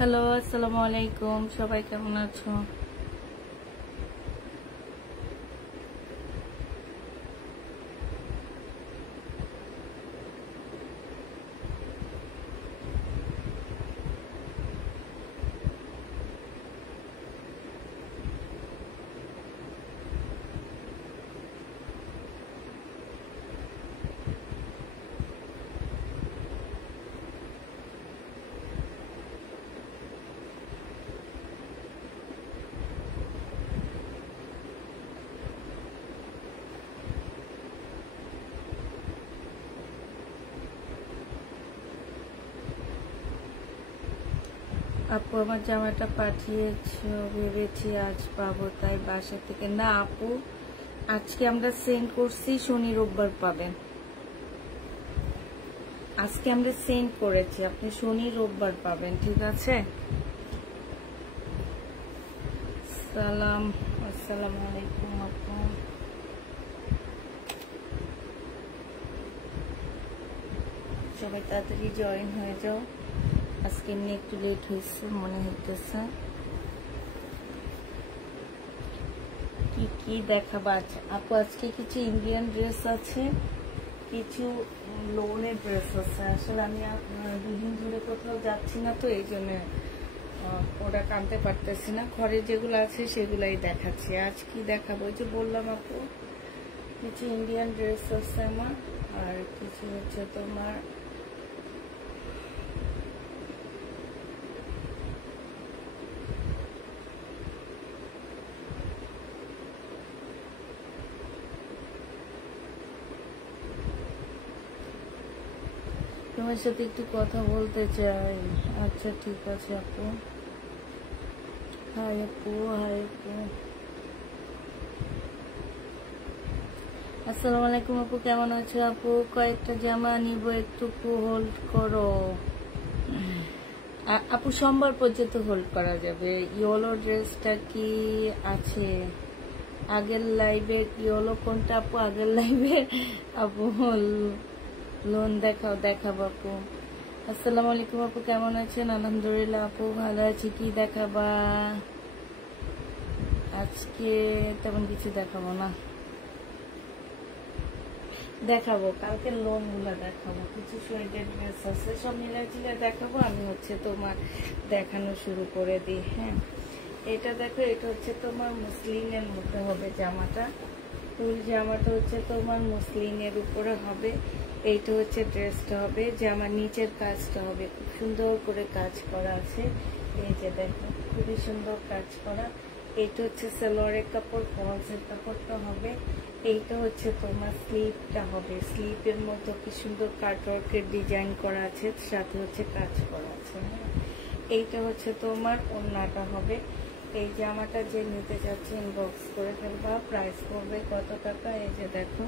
Hello, আসসালামু আলাইকুম। সবাই কেমন আছো? আপু আমার জামাটা পাঠিয়েছো, ভেবেছি আজ পাবো, তাই বাসা থেকে না আপু, আজকে আমরা সেন্ড করছি, শনি রোববার পাবেন। আজকে আমরা সেন্ড করেছি, আপনি শনি রোববার পাবেন, ঠিক আছে? আসসালামু আলাইকুম আপু। সবাই তাড়াতাড়ি জয়েন হয়ে যাও। আজকে এমনি একটু লেট হয়েছে মনে হইতেছে। কি দেখাবো আপু? আজকে কিছু ইন্ডিয়ান ড্রেস আছে, কিছু লোনের ড্রেস আছে। আসলে আমি দুদিন ধরে কোথাও যাচ্ছি না, তো এই জন্য ওরা আনতে পারতেছি না। ঘরে যেগুলো আছে সেগুলাই দেখাচ্ছি। আজ কি দেখাবো? যে বললাম আপু, কিছু ইন্ডিয়ান ড্রেস আছে আমার, আর কিছু হচ্ছে তোমার তোমার সাথে একটু কথা বলতে চাই। আচ্ছা ঠিক আছে আপু। হাই আপু, হাই আপু। আসসালামু আলাইকুম আপু, কেমন আছো আপু? কয়েকটা জামা নিব, একটু হোল্ড করো আপু। সোমবার পর্যন্ত হোল্ড করা যাবে। ইয়েলো ড্রেসটা কি আছে? আগের লাইভের ইয়েলো কোনটা আপু? আগের লাইভের আপু লোন দেখাবো আপু। আসসালামু আলাইকুম আপু, কেমন আছেন? আলহামদুলিল্লাহ আপু, ভালো আছি। কি দেখাবা? আজকে তেমন কিছু দেখাবো না, দেখাবো কালকে লোন গুলা দেখাবো। কিছু সোয়েটার ড্রেস আছে, সব মিলে দেখাবো। আমি হচ্ছে তোমার দেখানো শুরু করে দিই। হ্যাঁ, এটা দেখো, এটা হচ্ছে তোমার মুসলিনের মধ্যে হবে জামাটা। ফুল জামাটা হচ্ছে তোমার মুসলিনের উপরে হবে। এইটা হচ্ছে ড্রেসটা হবে, জামার নিচের কাজটা হবে খুব সুন্দর করে কাজ করা আছে। এই যে দেখো, খুবই সুন্দর কাজ করা। এইটা হচ্ছে সালোয়ারের কাপড়, ফলসের কাপড়টা হবে। এইটা হচ্ছে তোমার স্লিপটা হবে। স্লিপের মতো কি সুন্দর কাটওয়ার্কের ডিজাইন করা আছে, সাথে হচ্ছে কাজ করা আছে। হ্যাঁ, এইটা হচ্ছে তোমার ওড়নাটা হবে। এই জামাটা যে নিতে চাচ্ছে ইনবক্স করে ফেলবা। প্রাইস পড়বে কত টাকা? এই যে দেখো,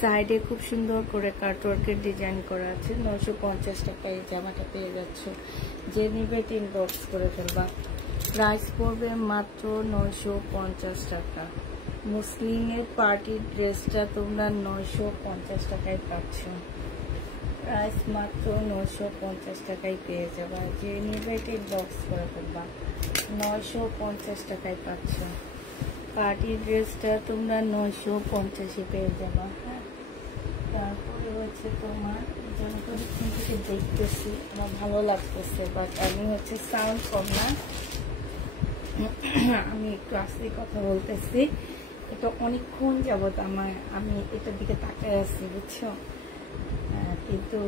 সাইডে খুব সুন্দর করে কাটওয়ার্কের ডিজাইন করা আছে। 950 টাকা এই জামাটা পেয়ে যাচ্ছ। যে নিবে ইনবক্স করে ফেলবা। প্রাইস পড়বে মাত্র 950 টাকা। মুসলিমের পার্টির ড্রেসটা তোমরা 950 টাকায় পাচ্ছ। প্রাইস মাত্র 950 টাকায় পেয়ে যাবা। যে নিবে ইনবক্স করে ফেলবা। 950 টাকায় পাচ্ছ। পার্টির ড্রেসটা তোমরা 950-এ পেয়ে যাবা। হ্যাঁ, তারপরে হচ্ছে তোমার জনপ্রদীক্ষণ থেকে দেখতেছি, আমার ভালো লাগতেছে, বাট আমি হচ্ছে সাউন্ড কম না, আমি একটু আস্তে কথা বলতেছি। এটা অনেকক্ষণ যাবত আমি এটার দিকে তাকায় আছি, বুঝছো? কিন্তু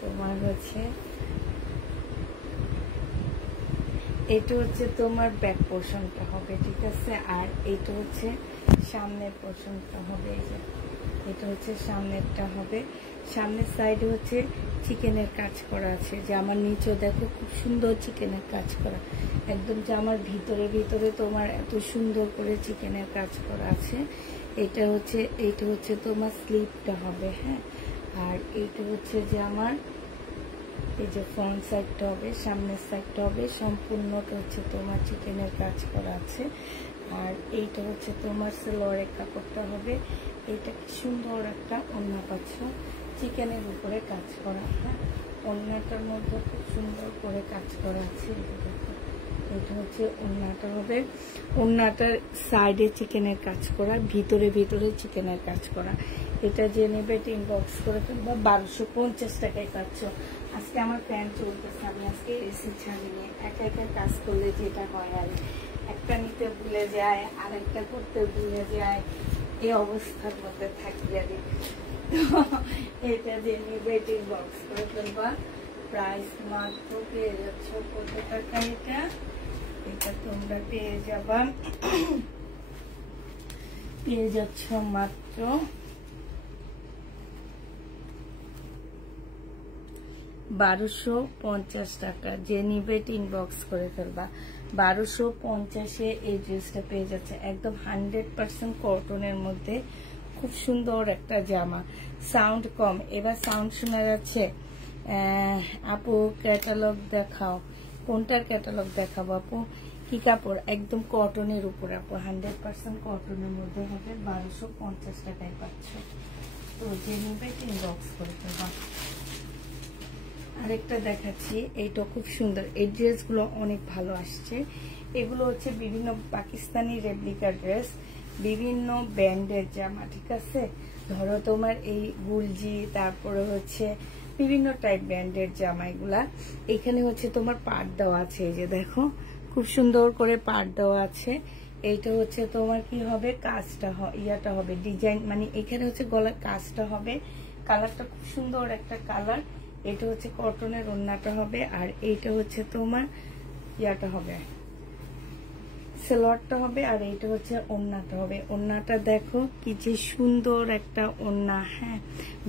তোমার হচ্ছে এটা হচ্ছে তোমার ব্যাক পোর্শনটা হবে, ঠিক আছে? আর এইটা হচ্ছে সামনের পোর্শনটা হবে। এই যে এটা হচ্ছে সামনেরটা হবে। সামনের সাইডে হচ্ছে চিকেনের কাজ করা আছে। জামার নিচেও দেখো খুব সুন্দর চিকেনের কাজ করা, একদম জামার ভিতরে ভিতরে তোমার এত সুন্দর করে চিকেনের কাজ করা আছে। এইটা হচ্ছে তোমার স্লিপটা হবে। হ্যাঁ, আর এইটা হচ্ছে যে আমার এই যে ফ্রন্ট সাইডটা হবে, সামনের সাইডটা হবে, সম্পূর্ণটা হচ্ছে তোমার চিকেনের কাজ করা আছে। আর এইটা হচ্ছে তোমার সালোয়ারের কাপড়টা হবে। এইটা কি সুন্দর একটা ওড়না পাচ্ছ, চিকেনের উপরে কাজ করা। হ্যাঁ, ওড়নাটার মধ্যে খুব সুন্দর করে কাজ করা আছে। এটা হচ্ছে ওড়নাটা হবে, ওড়নাটার সাইডে চিকেনের কাজ করা, ভিতরে ভিতরে চিকেনের কাজ করা। এটা যে নেবে ইনবক্স করে ফেলবা, 1250 টাকায় পাচ্ছ। আজকে আমার প্যান্ট চলতেছে, আমি আজকে এসি ছাড়িয়ে একা একা কাজ করলে যেটা হয়, আর একটা নিতে ভুলে যায়, আরেকটা করতে ভুলে যায়, এই অবস্থার মধ্যে থাকি আর এটা যে নেবে ইনবক্স করে ফেলবা। প্রাইস মাত্র পেয়ে যাচ্ছ কত টাকা? এটা তোমরা পেয়ে যাবা, পেয়ে যাচ্ছ মাত্র 1250 টাকা। যে নিবে ইনবক্স করে ফেলবা। 1250-এ এই ড্রেসটা পেয়ে যাচ্ছে, একদম 100% কটনের মধ্যে খুব সুন্দর একটা জামা। সাউন্ড কম, এবার সাউন্ড শোনা যাচ্ছে? আপু ক্যাটালগ দেখাও। কোনটার ক্যাটালগ দেখাবো আপু? কি কাপড়? একদম কটনের উপর আপু, 100% কটনের মধ্যে হবে। 1250 টাকায় পাচ্ছ। তো যে নিবে ইনবক্স করে ফেলবা। আরেকটা দেখাচ্ছি, এইটা খুব সুন্দর। এই ড্রেসগুলো অনেক ভালো আসছে। এগুলো হচ্ছে বিভিন্ন পাকিস্তানি রেপ্লিকা ড্রেস, বিভিন্ন ব্র্যান্ডের জামা, ঠিক আছে? ধরো তোমার এই গুলজি, তারপরে হচ্ছে বিভিন্ন টাইপ ব্র্যান্ডের জামা। এগুলা এখানে হচ্ছে তোমার পাট দেওয়া আছে, এই যে দেখো খুব সুন্দর করে পাট দেওয়া আছে। এইটা হচ্ছে তোমার কি হবে, কাজটা ইয়াটা হবে ডিজাইন, মানে এখানে হচ্ছে গলার কাজটা হবে। কালারটা খুব সুন্দর একটা কালার। এটা হচ্ছে কটনের ওড়নাটা হবে, আর এইটা হচ্ছে তোমার ইয়াটা হবে, সালোয়ারটা হবে, আর এইটা হচ্ছে ওড়নাটা হবে। ওড়নাটা দেখো কি যে সুন্দর একটা ওড়না, হ্যাঁ,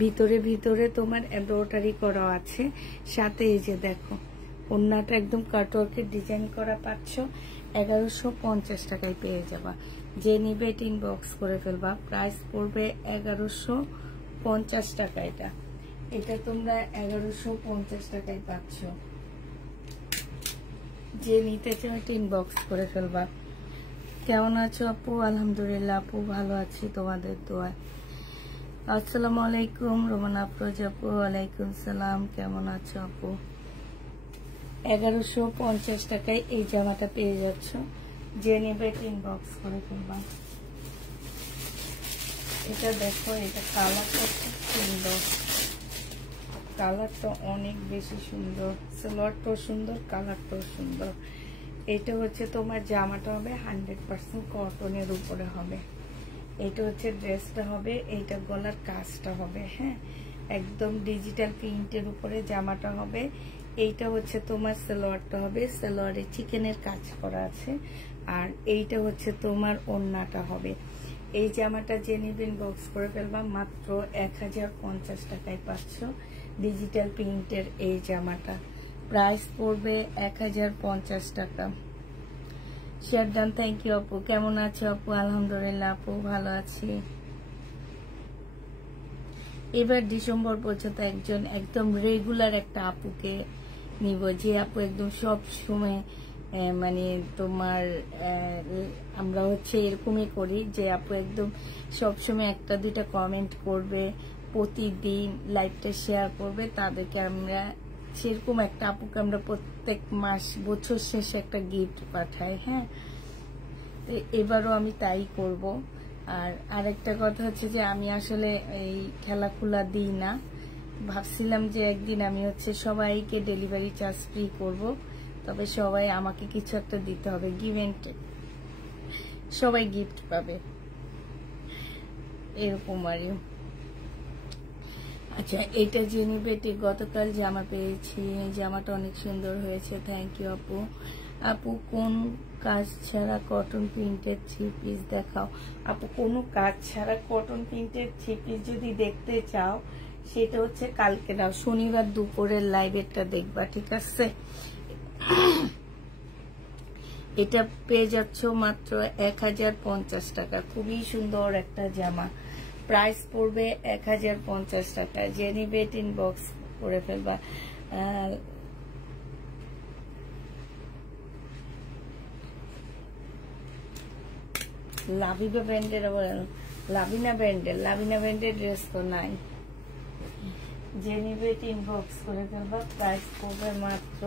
ভিতরে ভিতরে তোমার এমব্রয়ডারি করা আছে। সাথে এই যে দেখো ওড়নাটা একদম কাটওয়ার্কের ডিজাইন করা পাচ্ছ। 1150 টাকায় পেয়ে যাবা। যে নিবে ইনবক্স করে ফেলবা। প্রাইস পড়বে 1150 টাকা। এটা তোমরা 1150 টাকায় পাচ্ছ। যে নিতে চাও ইনবক্স করে ফেলবা। কেমন আছো আপু? আলহামদুলিল্লাহ আপু, ভালো আছি তোমাদের দোয়ায়। আসসালামু আলাইকুম রোমানা আফরোজা আপু। ওয়ালাইকুম সালাম, কেমন আছো আপু? 1150 টাকায় এই জামাটা পেয়ে যাচ্ছ। যে নেবে ইনবক্স করে ফেলবা। এটা দেখো, এটা কালারটা খুব সুন্দর, কালারটা অনেক বেশি সুন্দর, সালোয়ারটাও সুন্দর, কালারটাও সুন্দর। এটা হচ্ছে তোমার জামাটা হবে 100% কটনের উপরে হবে। এটা হচ্ছে ড্রেসটা হবে, এইটা গলার কাজটা হবে, হ্যাঁ, একদম ডিজিটাল প্রিন্টের উপরে জামাটা হবে। এইটা হচ্ছে তোমার সালোয়ারটা হবে, সালোয়ারে চিকেনের কাজ করা আছে। আর এইটা হচ্ছে তোমার ওড়নাটা হবে। এই জামাটা যে নিবেন বক্স করে ফেলবা। মাত্র 1050 টাকায় পাচ্ছ ডিজিটাল প্রিন্টের এই জামাটা। প্রাইস পড়বে 1050 টাকা। শেয়ার ডান, থ্যাংক ইউ আপু। কেমন আছো আপু? আলহামদুলিল্লাহ আপু, ভালো আছি। এবার ডিসেম্বর পর্যন্ত একদম রেগুলার একটা আপুকে নিব, যে আপু একদম সব সময় মানে তোমার আমরা হচ্ছে এরকমই করি, যে আপু একদম সবসময় একটা দুইটা কমেন্ট করবে, প্রতিদিন লাইভটা শেয়ার করবে। তাদেরকে আমরা সেরকম একটা আপুকে আমরা প্রত্যেক মাস বছর শেষে একটা গিফট পাঠাই, হ্যাঁ। তো এবারও আমি তাই করব। আর আরেকটা কথা হচ্ছে যে আমি আসলে এই খেলাখুলা দিই না। ভাবছিলাম যে একদিন আমি হচ্ছে সবাইকে ডেলিভারি চার্জ ফ্রি করব, তবে সবাই আমাকে কিছু একটা দিতে হবে, গিভেন্ট, সবাই গিফট পাবে, এরকম আরই। আচ্ছা, এটা যে নিবে, গতকাল জামা পেয়েছি, জামাটা অনেক সুন্দর হয়েছে, থ্যাংক ইউ আপু। আপু কোন কাজ ছাড়া কটন প্রিন্টের থ্রি পিস দেখাও। আপু কোনো কাজ ছাড়া কটন প্রিন্টের থ্রি পিস যদি দেখতে চাও, সেটা হচ্ছে কালকে দাও, শনিবার দুপুরের লাইভেরটা দেখবা, ঠিক আছে? এটা পেয়ে যাচ্ছ মাত্র 1050 টাকা। খুবই সুন্দর একটা জামা। প্রাইস পড়বে 1050 টাকা। যে নিবে ইনবক্স করে ফেলবা। লাভিনা ব্র্যান্ডের, লাভিনা ব্র্যান্ডের ড্রেস তো নাই। যে নিবে এটা ইনবক্স করে ফেলবা। প্রাইস পড়বে মাত্র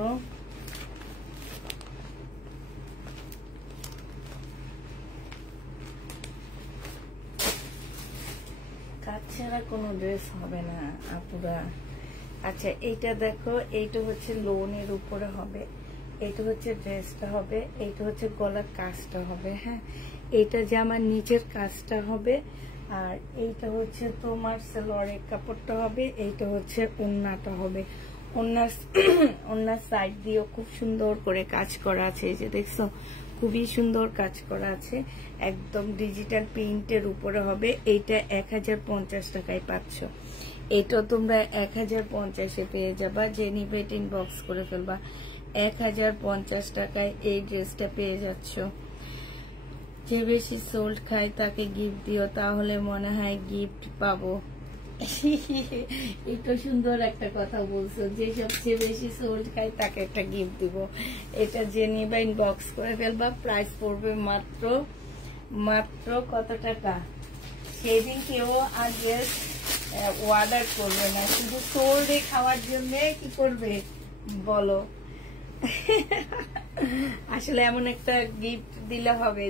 কাজ ছাড়া কোনো ড্রেস হবে না আপুরা। আচ্ছা এইটা দেখো, এইটা হচ্ছে লোনের উপরে হবে, এইটা হচ্ছে ড্রেসটা হবে, এইটা হচ্ছে গলার কাজটা হবে। হ্যাঁ, এইটা জামার নিচের কাজটা হবে, আর এইটা হচ্ছে তোমার সালোয়ারের কাপড়টা হবে, এইটা হচ্ছে ওড়নাটা হবে। ওড়নার সাইড দিয়েও খুব সুন্দর করে কাজ করা আছে, এই যে দেখছো খুবই সুন্দর কাজ করা আছে, একদম ডিজিটাল প্রিন্টের উপরে হবে। এইটা 1050 টাকায় পাচ্ছ। এটা তোমরা 1050-এ পেয়ে যাবা। যে নিবে ইনবক্স করে ফেলবা। 1050 টাকায় এই ড্রেসটা পেয়ে যাচ্ছ। যে বেশি সোল্ড খায় তাকে গিফট দিও, তাহলে মনে হয় গিফট পাবো। এটা সুন্দর একটা কথা বলছো, যে সবচেয়ে বেশি সোল্ড খায় তাকে একটা গিফট দিব। এটা যে নিবা ইনবক্স করে ফেলবা। প্রাইস পড়বে মাত্র কত টাকা? সেদিন কেউ আর ড্রেস অর্ডার করবে না, শুধু সোল্ডে খাওয়ার জন্য কি করবে বলো? আসলে এমন একটা গিফট দিলে হবে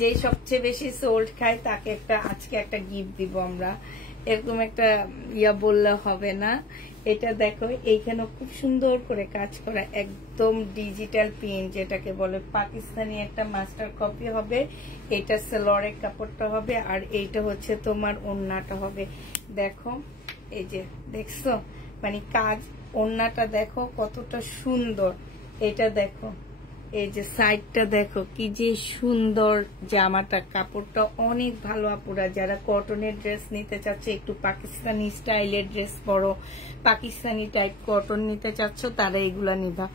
যে সবচেয়ে বেশি সোল্ড খায় তাকে আজকে একটা গিফট দিব আমরা, এরকম একটা বললে হবে না। এটা দেখো এইখানে খুব সুন্দর করে কাজ করা, একদম ডিজিটাল প্রিন্ট যেটাকে বলে, পাকিস্তানি একটা মাস্টার কপি হবে। এটা সালোয়ারের কাপড়টা হবে, আর এইটা হচ্ছে তোমার ওড়নাটা হবে। দেখো এই যে দেখছো, মানে কাজ, ওড়নাটা দেখো কতটা সুন্দর। এটা দেখো, এই যে সাইডটা দেখো কি যে সুন্দর জামাটা, কাপড়টা অনেক ভালো আপুরা। যারা কটনের ড্রেস নিতে চাচ্ছে, একটু পাকিস্তানি স্টাইলের ড্রেস পরো, পাকিস্তানি টাইপ কটন নিতে চাচ্ছ, তারা এগুলা নিবা।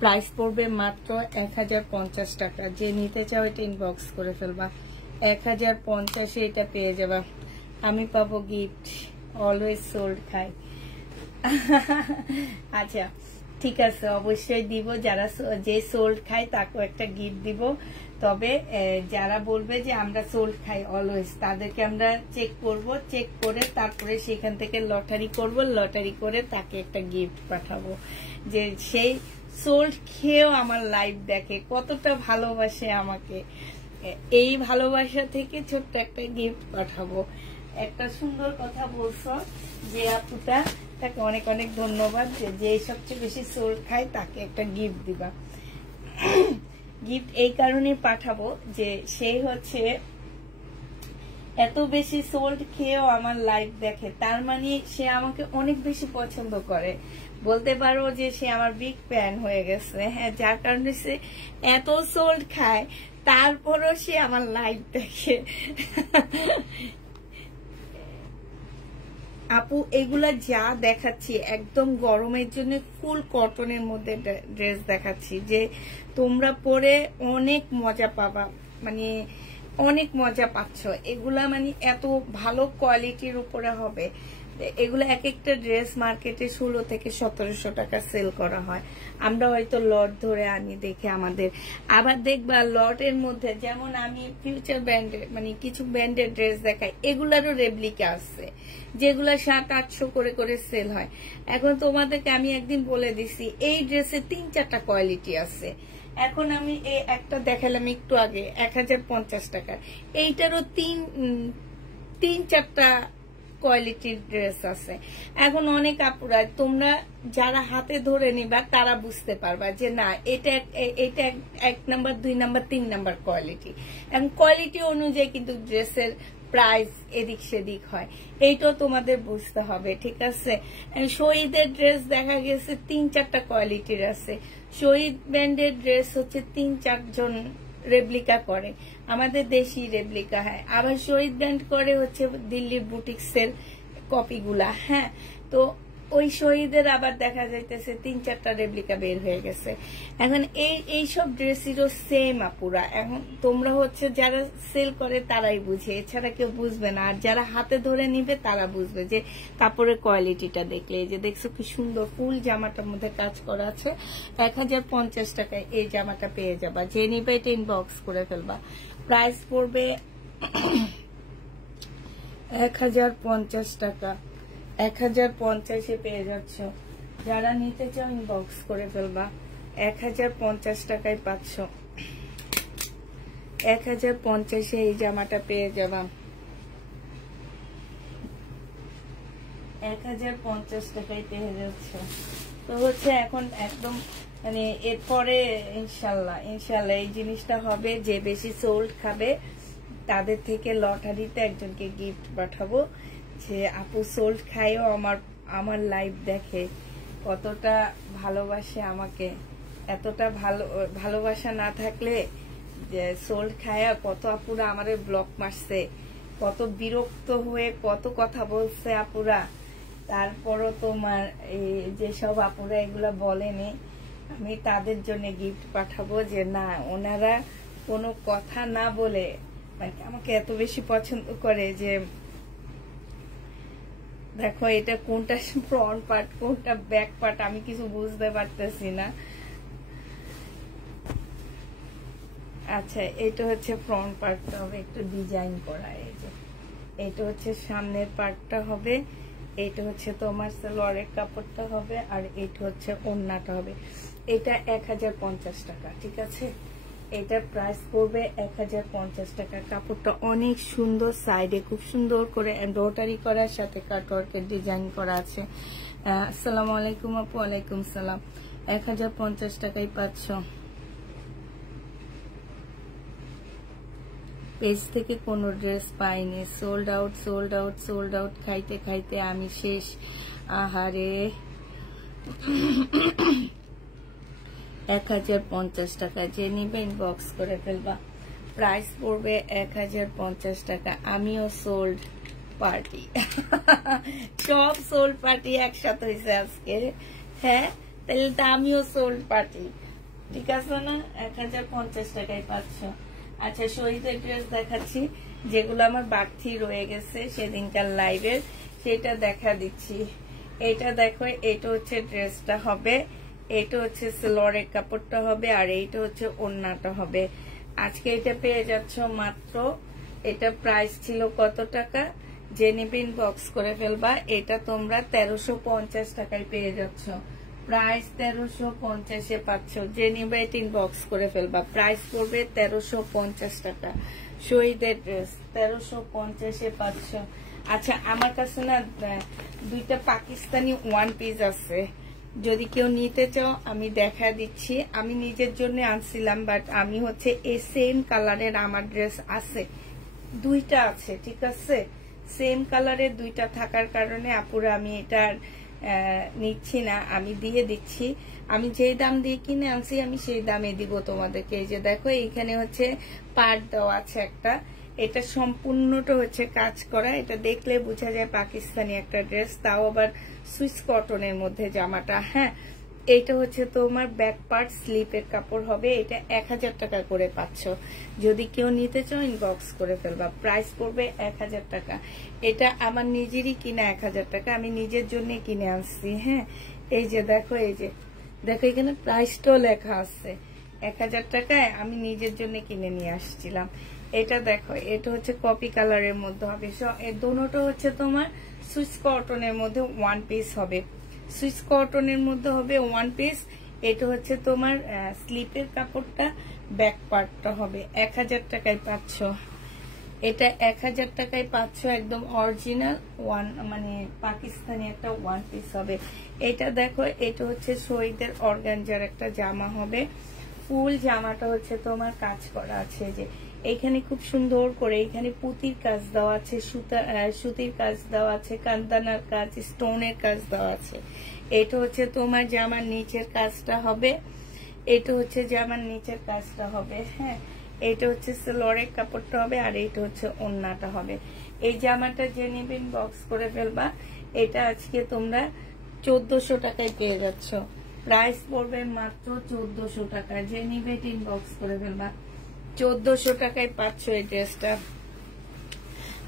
প্রাইস পড়বে মাত্র 1050 টাকা। যে নিতে চাও এটা ইনবক্স করে ফেলবা। 1050-এ এটা পেয়ে যাবা। আমি পাবো গিফট, অলওয়েজ সোল্ড খাই। আচ্ছা ঠিক আছে, অবশ্যই দিব। যারা যে সোল্ড খায় তাকেও একটা গিফট দিব। তবে যারা বলবে যে আমরা সোল্ড খাই অলওয়েজ, তাদেরকে আমরা চেক করব, চেক করে তারপরে সেখান থেকে লটারি করব, লটারি করে তাকে একটা গিফট পাঠাবো। যে সেই সোল্ড খেয়েও আমার লাইভ দেখে, কতটা ভালোবাসে আমাকে, এই ভালোবাসা থেকে ছোট্ট একটা গিফট পাঠাবো। একটা সুন্দর কথা বলছো যে আপুটা, তাকে অনেক অনেক ধন্যবাদ। যে সবচেয়ে বেশি সোল খায় তাকে একটা গিফট দিবা। গিফট এই কারণে পাঠাবো যে সে হচ্ছে এত বেশি সোল্ড খেয়েও আমার লাইভ দেখে, তার মানে সে আমাকে অনেক বেশি পছন্দ করে। বলতে পারো যে সে আমার বিগ ফ্যান হয়ে গেছে। হ্যাঁ, যার কারণে সে এত সোল্ড খায়, তারপরও সে আমার লাইভ দেখে। আপু এগুলা যা দেখাচ্ছি একদম গরমের জন্য ফুল কটনের মধ্যে ড্রেস দেখাচ্ছি, যে তোমরা পরে অনেক মজা পাবা, মানে অনেক মজা পাচ্ছ। এগুলা মানে এত ভালো কোয়ালিটির উপরে হবে। এগুলো এক একটা ড্রেস মার্কেটে 16 থেকে 1700 টাকা সেল করা হয়। আমরা হয়তো লট ধরে আনি দেখে আমাদের, আবার দেখবা লটের মধ্যে, যেমন আমি ফিউচার ব্র্যান্ডের মানে কিছু ব্র্যান্ডের ড্রেস দেখাই, এগুলারও রেপ্লিকা আছে যেগুলা 700-800 করে সেল হয়। এখন তোমাদেরকে আমি একদিন বলে দিছি এই ড্রেসে 3-4টা কোয়ালিটি আছে। এখন আমি একটা দেখালাম একটু আগে 1050 টাকা, এইটারও 3-4টা কোয়ালিটির ড্রেস আছে। এখন অনেক আপুরা তোমরা যারা হাতে ধরে নিবা তারা বুঝতে পারবা যে না এটা 1 নাম্বার 2 নাম্বার 3 নাম্বার কোয়ালিটি। এখন কোয়ালিটি অনুযায়ী কিন্তু ড্রেসের প্রাইস এদিক সেদিক হয়, এইটাও তোমাদের বুঝতে হবে, ঠিক আছে? শহীদের ড্রেস দেখা গেছে 3-4টা কোয়ালিটির আছে। শহীদ ব্র্যান্ডের ড্রেস হচ্ছে 3-4 জন রেপ্লিকা করে, আমাদের দেশি রেপ্লিকা হয়। আবার শহীদ ব্র্যান্ড করে হচ্ছে দিল্লির বুটিক্সের কপিগুলা। হ্যাঁ, তো ওই শহীদের আবার দেখা যাইতেছে 3-4টা রেপ্লিকা বের হয়ে গেছে। এখন এইসব ড্রেসেরও সেম আপুরা। এখন তোমরা হচ্ছে যারা সেল করে তারাই বুঝে, এছাড়া কেউ বুঝবে না। আর যারা হাতে ধরে নিবে তারা বুঝবে যে কাপড়ের কোয়ালিটিটা দেখলে। এই যে দেখছো কি সুন্দর ফুল জামাটার মধ্যে কাজ করা আছে। 1050 টাকায় এই জামাটা পেয়ে যাবা। যে নিবে এটা ইনবক্স করে ফেলবা। প্রাইস পড়বে 1050 টাকা। 1050-এ পেয়ে যাচ্ছ। যারা নিতে চাও ইনবক্স করে ফেলবা। 1050 টাকায় পাচ্ছ। 1050-এ এই জামাটা পেয়ে যাবা। 1050 টাকায় পেয়ে যাচ্ছ। তো হচ্ছে এখন একদম মানে এরপরে ইনশাল্লাহ এই জিনিসটা হবে, যে বেশি সোল্ড খাবে তাদের থেকে লটারিতে একজনকে গিফট পাঠাবো, যে আপু সোল্ড খায়ও আমার লাইভ দেখে, কতটা ভালোবাসে আমাকে। এতটা ভালোবাসা না থাকলে যে সোল্ড খায়া কত আপুরা আমাদের ব্লক মারছে, কত বিরক্ত হয়ে কত কথা বলছে আপুরা। তারপরও তোমার এই যেসব আপুরা এগুলা বলেনি, আমি তাদের জন্য গিফট পাঠাবো, যে না ওনারা কোনো কথা না বলে মানে আমাকে এত বেশি পছন্দ করে। যে দেখো এটা কোনটা ফ্রন্ট পার্ট কোনটা ব্যাক পার্ট আমি কিছু বুঝতে পারতেছি না। আচ্ছা, এটা হচ্ছে ফ্রন্ট পার্টটা হবে একটু ডিজাইন করা, এই যে এটা হচ্ছে সামনের পার্টটা হবে, এটা হচ্ছে তোমার সালোয়ারের কাপড়টা হবে, আর এটা হচ্ছে ওড়নাটা হবে। এটা 1050 টাকা, ঠিক আছে। এটার প্রাইস পড়বে 1050 টাকা। কাপড়টা অনেক সুন্দর, সাইডে খুব সুন্দর করে এমব্রয়ডারি করার সাথে কাটওয়ার্কের ডিজাইন করা আছে। আসসালামু আলাইকুম আপু। ওয়ালাইকুম সালাম। 1050 টাকায় পাচ্ছ। পেজ থেকে কোনো ড্রেস পাইনি, sold out sold out sold out, খাইতে খাইতে আমি শেষ। আহারে 1050 টাকা। যে নিবে ইনবক্স করে ফেলবা। প্রাইস পড়বে 1050 টাকা। আমিও সোল্ড পার্টি। সব সোল্ড পার্টি একসাথে হয়েছে আজকে। হ্যাঁ, তাহলে তো আমিও সোল্ড পার্টি, ঠিক আছে না। 1050 টাকায় পাচ্ছ। আচ্ছা, শহীদের ড্রেস দেখাচ্ছি, যেগুলো আমার বাড়তি রয়ে গেছে সেদিনকার লাইভের, সেটা দেখা দিচ্ছি। এটা দেখো, এটা হচ্ছে ড্রেসটা হবে, এটা হচ্ছে সালোয়ারের কাপড়টা হবে, আর এইটা হচ্ছে ওড়নাটা হবে। আজকে এটা পেয়ে যাচ্ছ মাত্র, এটা প্রাইস ছিল কত টাকা, যে নেবে ইনবক্স করে ফেলবা। এটা তোমরা 1350 টাকায় পেয়ে যাচ্ছ। প্রাইস 1350-এ পাচ্ছ। যে নিবে এটা ইনবক্স করে ফেলবা। প্রাইস পড়বে 1350 টাকা। শহীদের ড্রেস 1350-এ পাচ্ছ। আচ্ছা, আমার কাছে না দুইটা পাকিস্তানি ওয়ান পিস আছে, যদি কেউ নিতে চাও আমি দেখা দিচ্ছি। আমি নিজের জন্য আনছিলাম, বাট আমি হচ্ছে এই সেম কালারের আমার ড্রেস আছে, দুইটা আছে, ঠিক আছে। সেম কালারের দুইটা থাকার কারণে আপুরা আমি এটা নিচ্ছি না, আমি দিয়ে দিচ্ছি। আমি যেই দাম দিয়ে কিনে আনছি আমি সেই দামে দিব তোমাদেরকে। এই যে দেখো, এইখানে হচ্ছে পার্ট দেওয়া আছে একটা, এটা সম্পূর্ণটা হচ্ছে কাজ করা। এটা দেখলে বোঝা যায় পাকিস্তানি একটা ড্রেস, তাও আবার সুইস কটনের মধ্যে জামাটা। হ্যাঁ, এইটা হচ্ছে তোমার ব্যাক পার্ট স্লিপের কাপড় হবে। এটা 1000 টাকা করে পাচ্ছ। যদি কেউ নিতে চাও ইনবক্স করে ফেলবা। প্রাইস পড়বে 1000 টাকা। এটা আমার নিজেরই কিনা 1000 টাকা, আমি নিজের জন্য কিনে আনছি। হ্যাঁ, এই যে দেখো, এই যে দেখো এখানে প্রাইসটাও লেখা আছে 1000 টাকায়, আমি নিজের জন্য কিনে নিয়ে আসছিলাম। এটা দেখো, এটা হচ্ছে কপি কালারের মধ্যে হবে। এর দুটোটা হচ্ছে তোমার সুইস কটনের মধ্যে ওয়ান পিস হবে, সুইস কটনের মধ্যে হবে ওয়ান পিস। এটা হচ্ছে তোমার স্লিপের কাপড়টা, ব্যাক পার্টটা হবে। 1000 টাকায় পাচ্ছ। এটা 1000 টাকায় পাচ্ছ, একদম অরিজিনাল ওয়ান, মানে পাকিস্তানি একটা ওয়ান পিস হবে। এটা দেখো, এটা হচ্ছে শহীদের অর্গানজার একটা জামা হবে। ফুল জামাটা হচ্ছে তোমার কাজ করা আছে, যে এইখানে খুব সুন্দর করে এইখানে পুঁতির কাজ দেওয়া আছে, সুতির কাজ দেওয়া আছে, কান্দানার কাজ, স্টোনের কাজ দেওয়া আছে। এটা হচ্ছে তোমার জামার নিচের কাজটা হবে, এটা হচ্ছে জামার নিচের কাজটা হবে। হ্যাঁ, এইটা হচ্ছে সালোয়ারের কাপড়টা হবে, আর এইটা হচ্ছে ওড়নাটা হবে। এই জামাটা যে নেবে ইনবক্স করে ফেলবা। এটা আজকে তোমরা 1400 টাকায় পেয়ে যাচ্ছ। প্রাইস পড়বে মাত্র 1400 টাকা। যে নিবে ইনবক্স করে ফেলবা। 1400 টাকায় পাচ্ছ এই ড্রেসটা।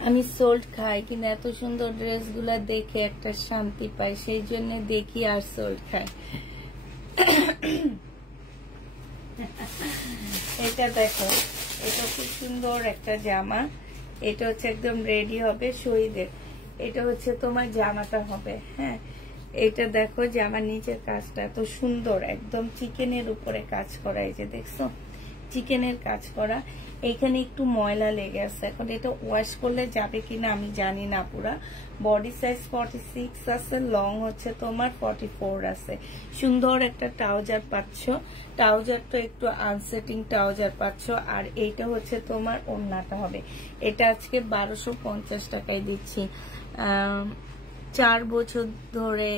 আমি সোল্ড খাই, কিন্তু এত সুন্দর ড্রেসগুলা দেখে একটা শান্তি পাই, সেই জন্য দেখি আর সোল্ড খাই। এটা দেখো, এটা খুব সুন্দর একটা জামা। এটা হচ্ছে একদম রেডি হবে শহীদের। এটা হচ্ছে তোমার জামাটা হবে। হ্যাঁ, এটা দেখো জামার নিচের কাজটা এত সুন্দর, একদম চিকেনের উপরে কাজ করা। এই যে দেখছো চিকেনের কাজ করা, এইখানে একটু ময়লা লেগে আছে। এখন এটা ওয়াশ করলে যাবে কিনা আমি জানি না। পুরা বডি সাইজ 46 আছে, লং হচ্ছে তোমার 44 আছে। সুন্দর একটা ট্রাউজার পাচ্ছ, ট্রাউজারটা একটু আনসেটিং ট্রাউজার পাচ্ছ। আর এইটা হচ্ছে তোমার ওড়নাটা হবে। এটা আজকে 1250 টাকায় দিচ্ছি। 4 বছর ধরে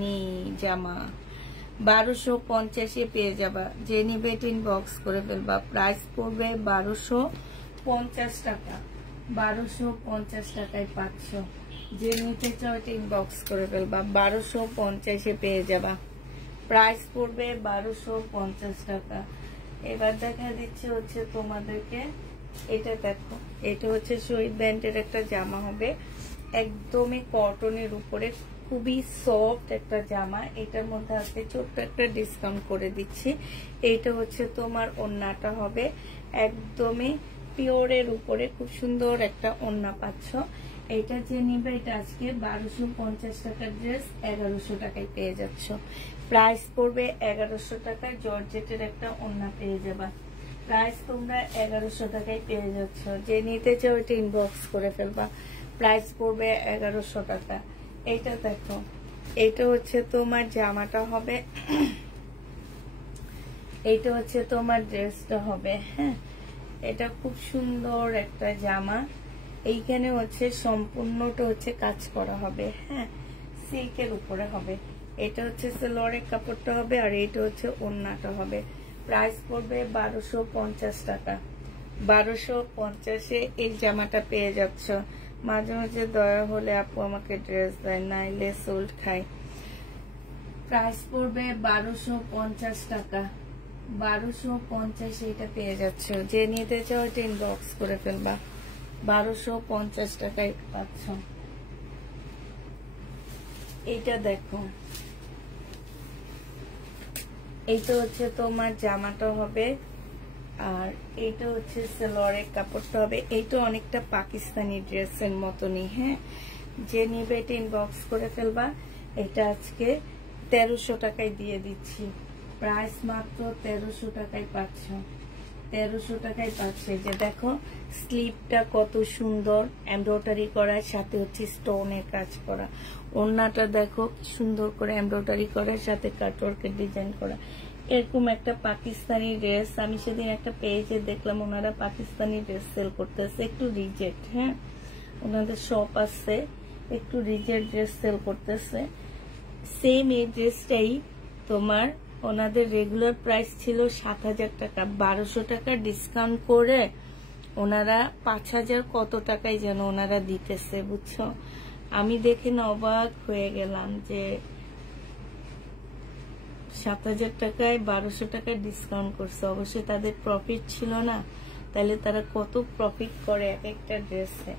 নি জামা, 1250 পেয়ে যাবা। যে নিবে ইনবক্স করে ফেলবা। প্রাইস পড়বে 1250 টাকা, 1250 টাকায় পাচ্ছ। যে নিতে চাও এটা ইনবক্স করে ফেলবা, 1250 পেয়ে যাবা। প্রাইস পড়বে 1250 টাকা। এবার দেখা দিচ্ছে হচ্ছে তোমাদেরকে এটা দেখো, এটা হচ্ছে শহীদ ব্যান্ডের একটা জামা হবে, একদমই কটনের উপরে, খুবই সফট একটা জামা। এটার মধ্যে আজকে ছোট্ট একটা ডিসকাউন্ট করে দিচ্ছি। এইটা হচ্ছে তোমার ওড়নাটা হবে, একদমই পিওরের উপরে খুব সুন্দর একটা ওড়না পাচ্ছ। এইটা যে নিবে এটা আজকে 1250 টাকার ড্রেস 1100 টাকায় পেয়ে যাচ্ছ। প্রাইস পড়বে 1100 টাকা। জর্জেটের একটা ওড়না পেয়ে যাবা। প্রাইস তোমরা 1100 টাকায় পেয়ে যাচ্ছ। যে নিতে চাও এটা ইনবক্স করে ফেলবা। প্রাইস পড়বে 1100 টাকা। এইটা দেখো, এইটা হচ্ছে তোমার জামাটা হবে, এইটা হচ্ছে তোমার ড্রেসটা হবে। হ্যাঁ, এটা খুব সুন্দর একটা জামা। এইখানে হচ্ছে সম্পূর্ণটা হচ্ছে কাজ করা হবে। হ্যাঁ, সিল্কের উপরে হবে। এটা হচ্ছে সালোয়ারের কাপড়টা হবে, আর এটা হচ্ছে ওড়নাটা হবে। প্রাইস পড়বে 1250 টাকা। 1250-এ এই জামাটা পেয়ে যাচ্ছ। মাঝে মাঝে দয়া হলে আপু আমাকে ড্রেস দেয়, নাইলে সোল্ড খাই। প্রাইস পড়বে 1250 টাকা। 1250 এটা পেয়ে যাচ্ছ। যে নিতে চাও এটা ইনবক্স করে ফেলবা। 1250 টাকায় পাচ্ছ। এইটা দেখো, এইটা হচ্ছে তোমার জামাটা হবে, আর এইটা হচ্ছে সালোয়ারের কাপড়টা হবে। এইটা অনেকটা পাকিস্তানি ড্রেসের মতনই। হ্যাঁ, যে নিবে এটা ইনবক্স করে ফেলবা। এটা আজকে 1300 টাকায় দিয়ে দিচ্ছি। প্রাইস মাত্র 1300 টাকায় পাচ্ছ। 1300 টাকায় পাচ্ছে। যে দেখো স্লিপটা কত সুন্দর এমব্রয়ডারি করা, সাথে হচ্ছে স্টোনের কাজ করা। ওড়নাটা দেখো সুন্দর করে এমব্রয়ডারি করা, সাথে কাটওয়ার্কের ডিজাইন করা। এরকম একটা পাকিস্তানি ড্রেস আমি সেদিন একটা পেজে দেখলাম, ওনারা পাকিস্তানি ড্রেস সেল করতেছে, একটু রিজেক্ট। হ্যাঁ, ওনাদের শপ আছে, একটু রিজেক্ট ড্রেস সেল করতেছে। সেম এই ড্রেসটাই তোমার ওনাদের রেগুলার প্রাইস ছিল 7000 টাকা, 1200 টাকা ডিসকাউন্ট করে ওনারা 5000 কত টাকায় যেন ওনারা দিতেছে, বুঝছো। আমি দেখে না অবাক হয়ে গেলাম যে 7000 টাকায় 1200 টাকা ডিসকাউন্ট করছে। অবশ্যই তাদের প্রফিট ছিল না, তাহলে তারা কত প্রফিট করে এক একটা ড্রেসে।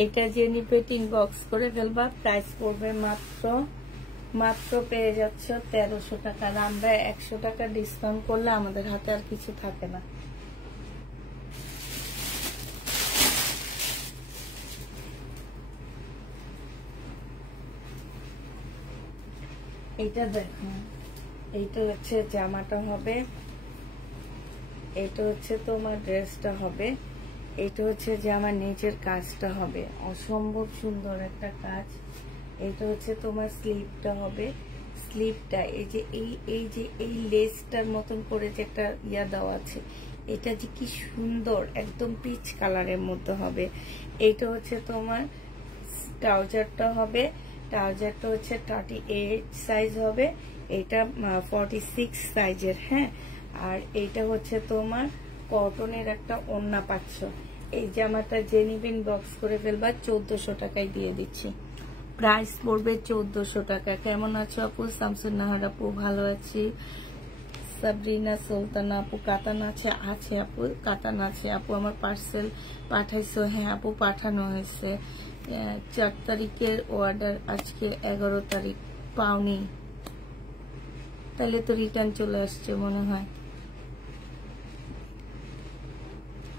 এইটা যে নিবে ইনবক্স করে ফেলবা। প্রাইস পড়বে মাত্র পেয়ে যাচ্ছ 1300 টাকা। আমরা 100 টাকা ডিসকাউন্ট করলে আমাদের হাতে আর কিছু থাকে না। এইটা দেখো, এইটা হচ্ছে জামাটা হবে, এটা হচ্ছে তোমার ড্রেসটা হবে, এটা হচ্ছে জামার নিচের কাজটা হবে, অসম্ভব সুন্দর একটা কাজ। এটা হচ্ছে তোমার স্লিপটা হবে। স্লিপটা এই যে এই লেসটার মতন করে যে একটা ইয়া দেওয়া আছে, এটা যে কি সুন্দর, একদম পিচ কালারের মধ্যে হবে। এইটা হচ্ছে তোমার ট্রাউজারটা হবে। ট্রাউজারটা হচ্ছে 38 সাইজ হবে, এটা 46 সাইজের। হ্যাঁ, আর এইটা হচ্ছে তোমার কটনের একটা ওড়না পাচ্ছ। এই জামাটা যে নিবেন বক্স করে ফেলবা। 1400 টাকায় দিয়ে দিচ্ছি। প্রাইস পড়বে 1400 টাকা। কেমন আছো আপু? শামসুন নাহার আপু ভালো আছি। সাবরিনা সুলতানা আপু কাতানা আছে আপু, কাতানা আছে আপু। আমার পার্সেল পাঠাইছো? হ্যাঁ আপু, পাঠানো হয়েছে। 4 তারিখের অর্ডার, আজকে 11 তারিখ, পাওনি? তাহলে তো রিটার্ন চলে আসছে মনে হয়।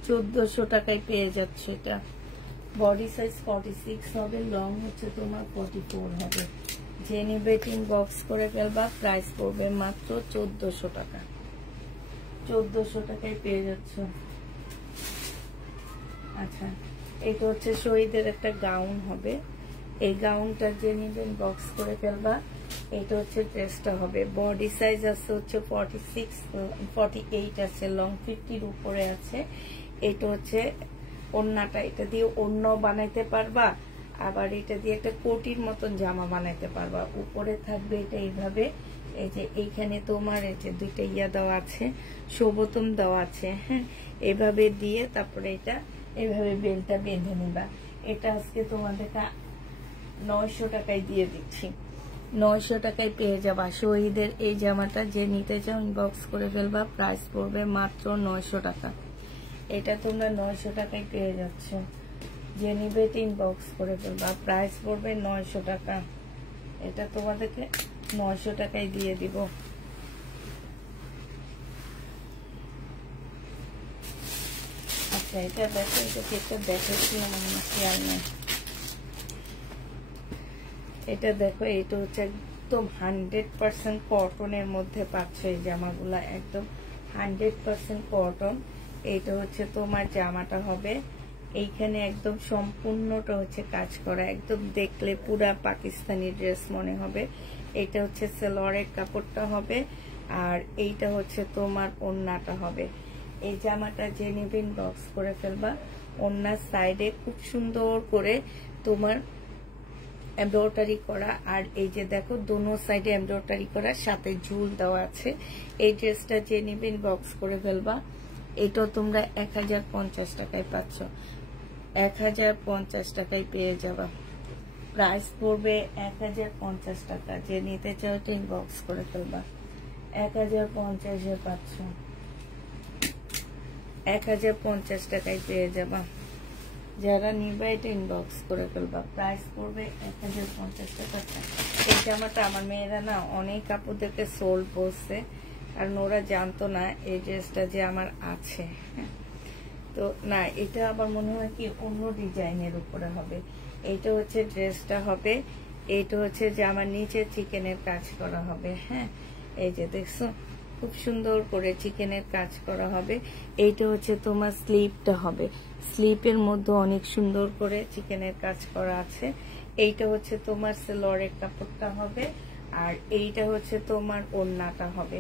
1400 টাকায় পেয়ে যাচ্ছে এটা। বডি সাইজ 46 হবে, লং হচ্ছে তোমার 44 হবে। যে নিবে টিন বক্স করে ফেলবা, প্রাইস পড়বে মাত্র 1400 টাকা। 1400 টাকায় পেয়ে যাচ্ছ। আচ্ছা, এটা হচ্ছে শহীদের একটা গাউন হবে। এই গাউনটা যে নিবেন বক্স করে ফেলবা। এটা হচ্ছে ড্রেসটা হবে, বডি সাইজ আছে হচ্ছে 46, 48 আছে, লং 50-র উপরে আছে। এটা হচ্ছে ওড়নাটা, এটা দিয়ে ওড়না বানাইতে পারবা, আবার এটা দিয়ে একটা কোটির মতন জামা বানাইতে পারবা। উপরে থাকবে এটা এইভাবে, এই যে এইখানে তোমার এই যে দুইটা ইয়া দেওয়া আছে, শোভতম দেওয়া আছে, হ্যাঁ। এভাবে দিয়ে তারপরে এটা এইভাবে বেলটা বেঁধে নিবা। এটা আজকে তোমাদেরকে 900 টাকায় দিয়ে দিচ্ছি। 900 টাকায় পেয়ে যাবা শহীদের এই জামাটা। যে নিতে চাও ইনবক্স করে ফেলবা, প্রাইস পড়বে মাত্র 900 টাকা। এটা তোমরা 900 টাকায় পেয়ে যাচ্ছ। যে নিবে ইনবক্স করে ফেলবা, প্রাইস পড়বে 900 টাকা। এটা তোমাদেরকে 900 টাকায় দিয়ে দিব। আচ্ছা, এটা দেখো, এটা একটা দেখেছিলাম আমি, খেয়াল নেই। এটা দেখো, এটা হচ্ছে একদম 100% কটনের মধ্যে পাচ্ছ এই জামাগুলা, একদম 100% কটন। এইটা হচ্ছে তোমার জামাটা হবে, এইখানে একদম সম্পূর্ণটা হচ্ছে কাজ করা, একদম দেখলে পুরা পাকিস্তানি ড্রেস মনে হবে। এটা হচ্ছে সালোয়ারের কাপড়টা হবে, আর এইটা হচ্ছে তোমার ওড়নাটা হবে। এই জামাটা যে নিবেন বক্স করে ফেলবা। ওড়নার সাইডে খুব সুন্দর করে তোমার এমব্রয়ডারি করা, আর এই যে দেখো দোনো সাইডে এমব্রয়ডারি করা, সাথে ঝুল দেওয়া আছে। এই ড্রেসটা যে নিবেন বক্স করে ফেলবা। এটা তোমরা 1050 টাকায় পাচ্ছ। 1050 টাকায় পেয়ে যাবা। প্রাইস পড়বে 1050 টাকা। যে নিতে চাও টিন বক্স করে ফেলবা। 1050-এ পাচ্ছ। 1050 টাকায় পেয়ে যাবা। যারা নিবে এটা ইনবক্স করে ফেলবা, প্রাইস পড়বে 1050 টাকা। এই জামাটা আমার মেয়েরা না অনেক আপুদেরকে সোল বলছে, কারণ ওরা জানতো না এই ড্রেসটা যে আমার আছে। তো না, এটা আবার মনে হয় কি অন্য ডিজাইনের উপরে হবে। এইটা হচ্ছে ড্রেসটা হবে, এইটা হচ্ছে যে আমার নিচে চিকেনের কাজ করা হবে, হ্যাঁ। এই যে দেখছো, খুব সুন্দর করে চিকেনের কাজ করা হবে। এইটা হচ্ছে তোমার স্লিপটা হবে, স্লিপের মধ্যে অনেক সুন্দর করে চিকেনের কাজ করা আছে। এইটা হচ্ছে তোমার সালোয়ারের কাপড়টা হবে, আর এইটা হচ্ছে তোমার ওড়নাটা হবে।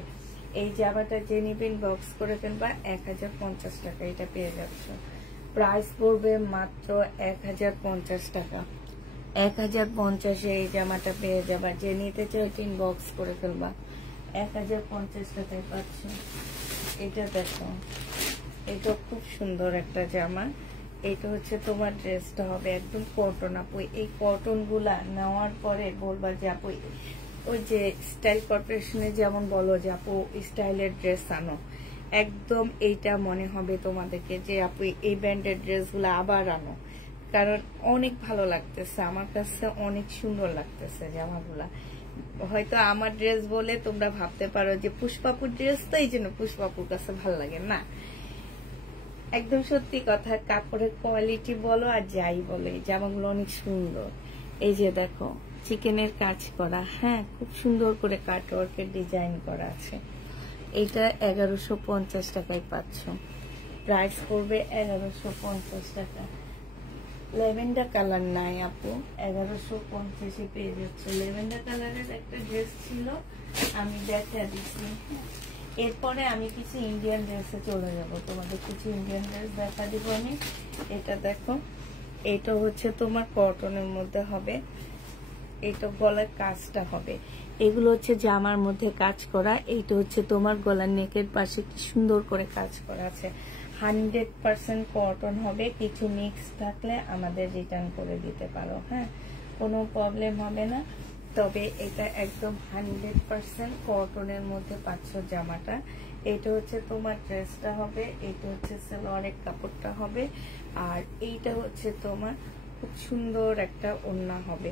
এই জামাটা যে নিবেন বক্স করে ফেলবা, 1050 টাকা এটা পেয়ে যাচ্ছ। প্রাইস পড়বে মাত্র 1050 টাকা। 1050-এ এই জামাটা পেয়ে যাবা। যে নিতে চাও টিন বক্স করে ফেলবা, 1050 টাকায় পাচ্ছ। এটা দেখো, এটা খুব সুন্দর একটা জামা। এটা হচ্ছে তোমার ড্রেসটা হবে একদম কটন। আপু এই কটন গুলা নেওয়ার পরে বলবা যে আপু ওই যে স্টাইল কর্পোরেশনে যেমন বলো যে আপু স্টাইলের ড্রেস আনো, একদম এইটা মনে হবে তোমাদেরকে যে আপু এই ব্র্যান্ডের ড্রেসগুলো আবার আনো, কারণ অনেক ভালো লাগতেছে আমার কাছে, অনেক সুন্দর লাগতেছে জামাগুলা। হয়তো আমার ড্রেস বলে তোমরা ভাবতে পারো যে পুষ্পাপুর ড্রেস তো এই জন্য পুষ্পাপুর কাছে ভালো লাগে, না, একদম সত্যি কথা। কাপড়ের কোয়ালিটি বলো আর যাই বলো, এই জামাগুলো অনেক সুন্দর। এই যে দেখো চিকেনের কাজ করা, হ্যাঁ, খুব সুন্দর করে কাটওয়ার্কের ডিজাইন করা আছে। এটা 1150 টাকায় পাচ্ছ। প্রাইস পড়বে 1150 টাকা। ল্যাভেন্ডার কালার নাই আপু, 1150-এ পেয়ে যাচ্ছে। ল্যাভেন্ডার কালারের একটা ড্রেস ছিল, আমি দেখা দিচ্ছি। এরপরে আমি কিছু ইন্ডিয়ান ড্রেসে চলে যাব, তোমাদের কিছু ইন্ডিয়ান ড্রেস দেখা দিব আমি। এটা দেখো, এটা হচ্ছে তোমার কটনের মধ্যে হবে, এটা গলার কাজটা হবে। এগুলো হচ্ছে জামার মধ্যে কাজ করা। এইটা হচ্ছে তোমার গলার নেকের পাশে কি সুন্দর করে কাজ করা আছে। 100% কটন হবে। কিছু মিক্স থাকলে আমাদের রিটার্ন করে দিতে পারো, হ্যাঁ, কোনো প্রবলেম হবে না। তবে এটা একদম 100% কটনের মধ্যে পাচ্ছ জামাটা। এটা হচ্ছে তোমার ড্রেসটা হবে, এটা হচ্ছে সালোয়ারের কাপড়টা হবে, আর এইটা হচ্ছে তোমার খুব সুন্দর একটা ওড়না হবে।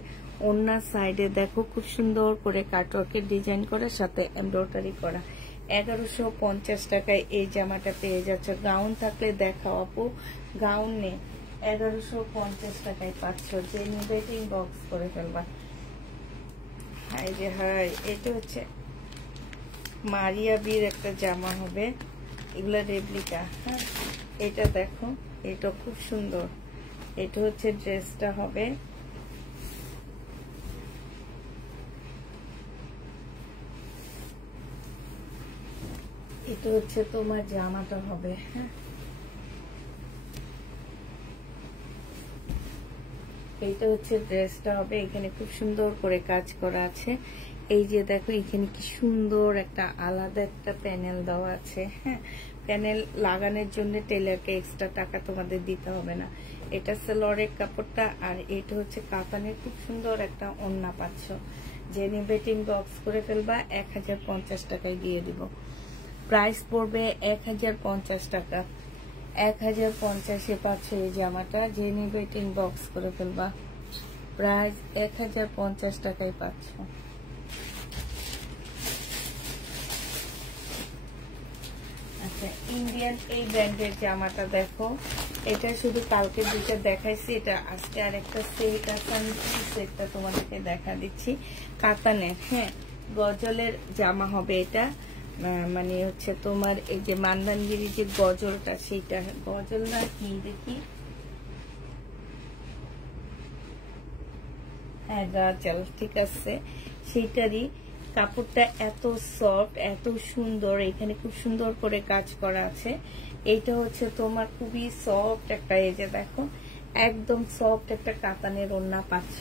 ওড়নার সাইডে দেখো খুব সুন্দর করে কাটওয়ার্কের ডিজাইন করা, সাথে এমব্রয়ডারি করা। 1150 টাকায় এই জামাটা পেয়ে যাচ্ছে। গাউন থাকলে দেখাও আপু, গাউন নেই, 1150 টাকায় পাচ্ছ, যে নিবে ইনবক্স করে ফেলবা। হাই রে হাই, এটা হচ্ছে মারিয়া বির একটা জামা হবে, এগুলা রেপ্লিকা। হ্যাঁ, এটা দেখো, এটা খুব সুন্দর। এটা হচ্ছে ড্রেসটা হবে, এটা হচ্ছে তোমার জামাটা হবে। হ্যাঁ, এইটা হচ্ছে ড্রেসটা হবে। এখানে খুব সুন্দর করে কাজ করা আছে। এই যে দেখো, এখানে কি সুন্দর একটা আলাদা একটা প্যানেল দেওয়া আছে। হ্যাঁ, প্যানেল লাগানোর জন্য টেলারকে এক্সট্রা টাকা তোমাদের দিতে হবে না। এটা সেলরের কাপড়টা, আর এটা হচ্ছে কাতানের খুব সুন্দর একটা ওড়না পাচ্ছ। যে নিবে ইনবক্স করে ফেলবা, 1050 টাকায় দিয়ে দিব। প্রাইস পড়বে 1050 টাকা। 1050-এ পাচ্ছ এই জামাটা, যে নিবে ইনবক্স করে ফেলবা। প্রাইস 1050 টাকায় পাচ্ছ। আচ্ছা, ইন্ডিয়ান এই ব্র্যান্ডের জামাটা দেখো, এটা শুধু কালকে দুইটা দেখাইছি, এটা আজকে আরেকটা সেট আছে, আমি সেটটা তোমাদেরকে দেখা দিচ্ছি। কাতানের, হ্যাঁ, গজলের জামা হবে এটা। মানে হচ্ছে তোমার এই যে মান্দানগিরি যে গজলটা, সেইটা গজল না কি দেখি, হ্যাঁ গাজল, ঠিক আছে, সেইটারই কাপড়টা এত সফট, এত সুন্দর। এখানে খুব সুন্দর করে কাজ করা আছে। এইটা হচ্ছে তোমার খুবই সফট একটা, এই যে দেখো, একদম সফট একটা কাতানের ওড়না পাচ্ছ।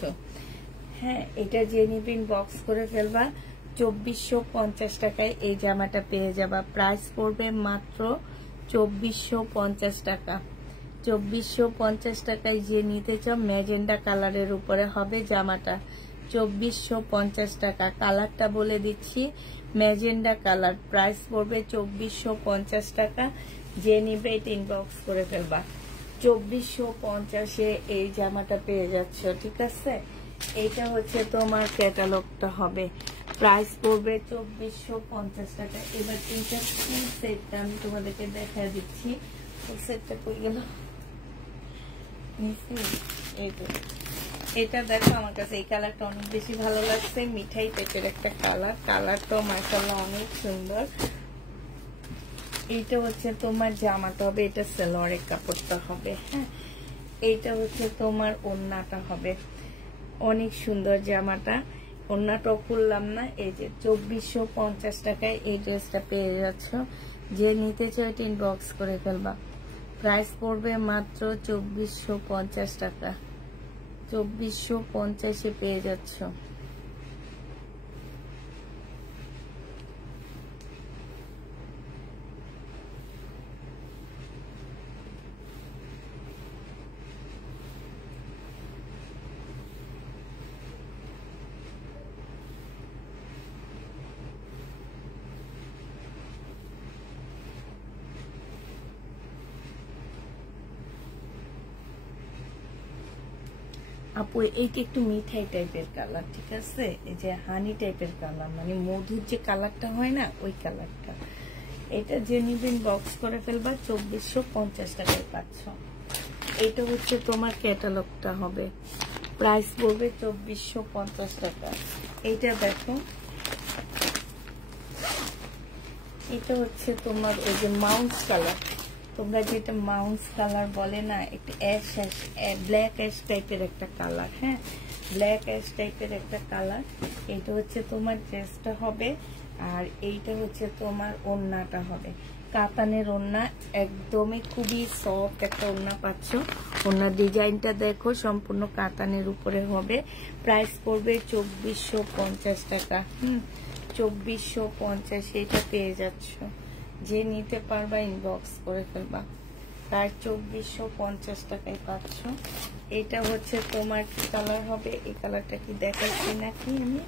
হ্যাঁ, এটা যে নিবিন বক্স করে ফেলবা, 2450 টাকায় এই জামাটা পেয়ে যাবা। প্রাইস পড়বে মাত্র 2450 টাকা। 2450 টাকায় যে নিতে চাও, ম্যাজেন্ডা কালারের উপরে হবে জামাটা, 2450 টাকা। কালারটা বলে দিচ্ছি, ম্যাজেন্ডা কালার। প্রাইস পড়বে 2450 টাকা। যে নিবে এটা ইনবক্স করে ফেলবা। 2450-এ এই জামাটা পেয়ে যাচ্ছ, ঠিক আছে। এইটা হচ্ছে তোমার ক্যাটালগটা হবে। প্রাইস পড়বে 2450 টাকা। এবার তিনটা ফুল সেটটা আমি তোমাদেরকে দেখা দিচ্ছি। ফুল সেটটা কই গেল? এটা দেখো, আমার কাছে এই কালারটা অনেক বেশি ভালো লাগছে। মিঠাই টাইপের একটা কালার, কালারটাও মাশাআল্লাহ অনেক সুন্দর। এইটা হচ্ছে তোমার জামাটা হবে, এটা সালোয়ারের কাপড়টা হবে। হ্যাঁ, এইটা হচ্ছে তোমার ওড়নাটা হবে, অনেক সুন্দর জামাটা। ওড়নাটাও খুললাম না। এই যে 2450 টাকায় এই ড্রেসটা পেয়ে যাচ্ছ। যে নিতে চাও এটা ইনবক্স করে ফেলবা। প্রাইস পড়বে মাত্র 2450 টাকা। 2450-এ পেয়ে যাচ্ছ। আপু এইটা একটু মিঠাই টাইপের কালার, ঠিক আছে, এই যে হানি টাইপের কালার, মানে মধুর যে কালারটা হয় না, ওই কালারটা। এটা যে নিবেন বক্স করে ফেলবা, 2450 টাকায় পাচ্ছ। এটা হচ্ছে তোমার ক্যাটালগটা হবে। প্রাইস পড়বে 2450 টাকা। এইটা দেখো, এটা হচ্ছে তোমার ওই যে মাউন্স কালার, তোমরা যেটা মাউন্স কালার বলে না, একটু অ্যাশ অ্যাশ ব্ল্যাক অ্যাশ টাইপের একটা কালার। হ্যাঁ, ব্ল্যাক অ্যাশ টাইপের একটা কালার। এটা হচ্ছে তোমার ড্রেসটা হবে, আর এইটা হচ্ছে তোমার ওড়নাটা হবে। কাতানের ওড়না, একদমই খুবই সফট একটা ওড়না পাচ্ছ। ওড়নার ডিজাইনটা দেখো, সম্পূর্ণ কাতানের উপরে হবে। প্রাইস পড়বে 2450 টাকা। 2450 এটা পেয়ে যাচ্ছ। যে নিতে পারবা ইনবক্স করে ফেলবা। তার 2450 টাকায় পাচ্ছ। এটা হচ্ছে তোমার কি কালার হবে, এই কালারটা কি দেখাচ্ছি নাকি আমি,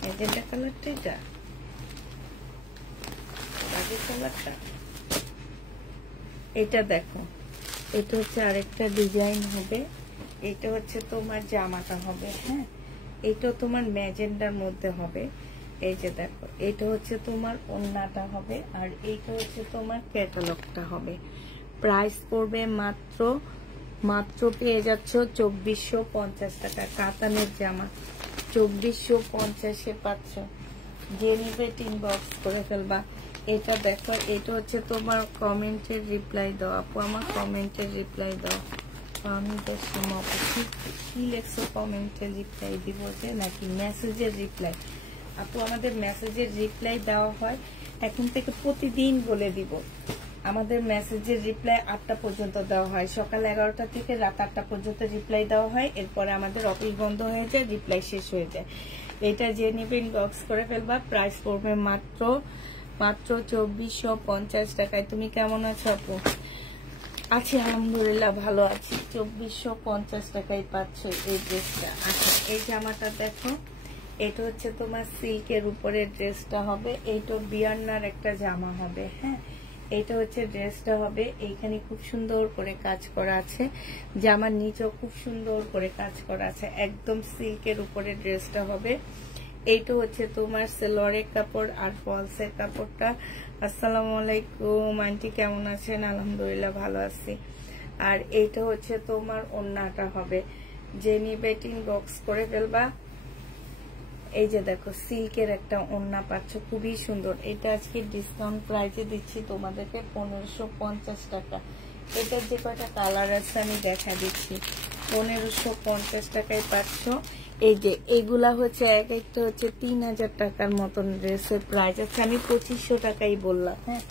ম্যাজেন্টা কালারটা, এটা বাকি কালারটা। এটা দেখো, এটা হচ্ছে আরেকটা ডিজাইন হবে। এটা হচ্ছে তোমার জামাটা হবে। হ্যাঁ, এটা তোমার ম্যাজেন্ডার মধ্যে হবে। এই যে দেখো, এটা হচ্ছে তোমার ওড়নাটা হবে, আর এইটা হচ্ছে তোমার ক্যাটালগটা হবে। প্রাইস পড়বে মাত্র মাত্র পেয়ে যাচ্ছ 2450 টাকা। কাতানের জামা 2450-এ পাচ্ছ। যে নিবে ইনবক্স করে ফেলবা। এটা দেখো, এটা হচ্ছে তোমার কমেন্টের রিপ্লাই দাও আপু, আমার কমেন্টের রিপ্লাই দাও। আমি কি লেখছো কমেন্টের রিপ্লাই দিব যে, নাকি মেসেজের রিপ্লাই? আপু আমাদের মেসেজের রিপ্লাই দেওয়া হয় এখন থেকে প্রতিদিন, বলে দিব। আমাদের মেসেজের রিপ্লাই 8টা পর্যন্ত দেওয়া হয়, সকাল 11টা থেকে রাত 8টা পর্যন্ত রিপ্লাই দেওয়া হয়। এরপরে আমাদের অফিস বন্ধ হয়ে যায়, রিপ্লাই শেষ হয়ে যায়। এটা যে নিবে ইনবক্স করে ফেলবা। প্রাইস পড়বে মাত্র 2450 টাকায়। তুমি কেমন আছো আপু? আছি আলহামদুলিল্লাহ, ভালো আছি। 2450 টাকায় পাচ্ছ এই ড্রেসটা। আচ্ছা, এই জামাটা দেখো, এটা হচ্ছে তোমার সিল্কের উপরে ড্রেসটা হবে। এইটা বিয়ান্নার একটা জামা হবে। হ্যাঁ, এটা হচ্ছে ড্রেসটা হবে। এইখানে খুব সুন্দর করে কাজ করা আছে, জামার নিচেও খুব সুন্দর করে কাজ করা আছে, একদম সিল্কের উপরে ড্রেসটা হবে। এইটা হচ্ছে তোমার সেলোয়ারের কাপড় আর ফলসের কাপড়টা। আসসালামু আলাইকুম আন্টি, কেমন আছেন? আলহামদুলিল্লাহ ভালো আছি। আর এইটা হচ্ছে তোমার ওড়নাটা হবে। যে নিবে ইনবক্স করে ফেলবা। এই যে দেখো, সিল্কের একটা ওড়না পাচ্ছ, খুবই সুন্দর। এটা আজকে ডিসকাউন্ট প্রাইসে দিচ্ছি তোমাদেরকে 1550 টাকা। এটার যে কয়টা কালার আছে আমি দেখা দিচ্ছি। 1550 টাকায় পাচ্ছ। এই যে এগুলা হচ্ছে এক একটা হচ্ছে 3000 টাকার মতন ড্রেসের প্রাইস আছে, আমি 2500 টাকাই বললাম। হ্যাঁ,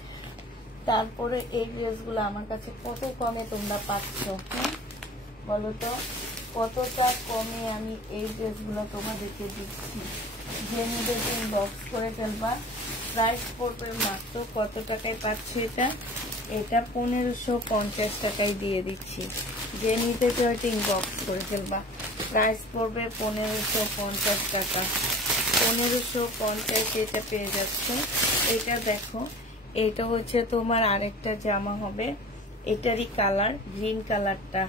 তারপরে এই ড্রেসগুলো আমার কাছে কত কমে তোমরা পাচ্ছ? হ্যাঁ বলো তো, কতটা কমে আমি এই ড্রেসগুলো তোমাদেরকে দিচ্ছি। যে নিবে ইনবক্স করে ফেলবা। প্রাইস পড়বে মাত্র কত টাকায় পাচ্ছি? এটা 1550 টাকায় দিয়ে দিচ্ছি। যে নিতে চাও ইনবক্স করে ফেলবা। প্রাইস পড়বে 1550 টাকা। 1550 এটা পেয়ে যাচ্ছে। এটা দেখো, এটা হচ্ছে তোমার আরেকটা জামা হবে। এটারই কালার গ্রিন কালারটা,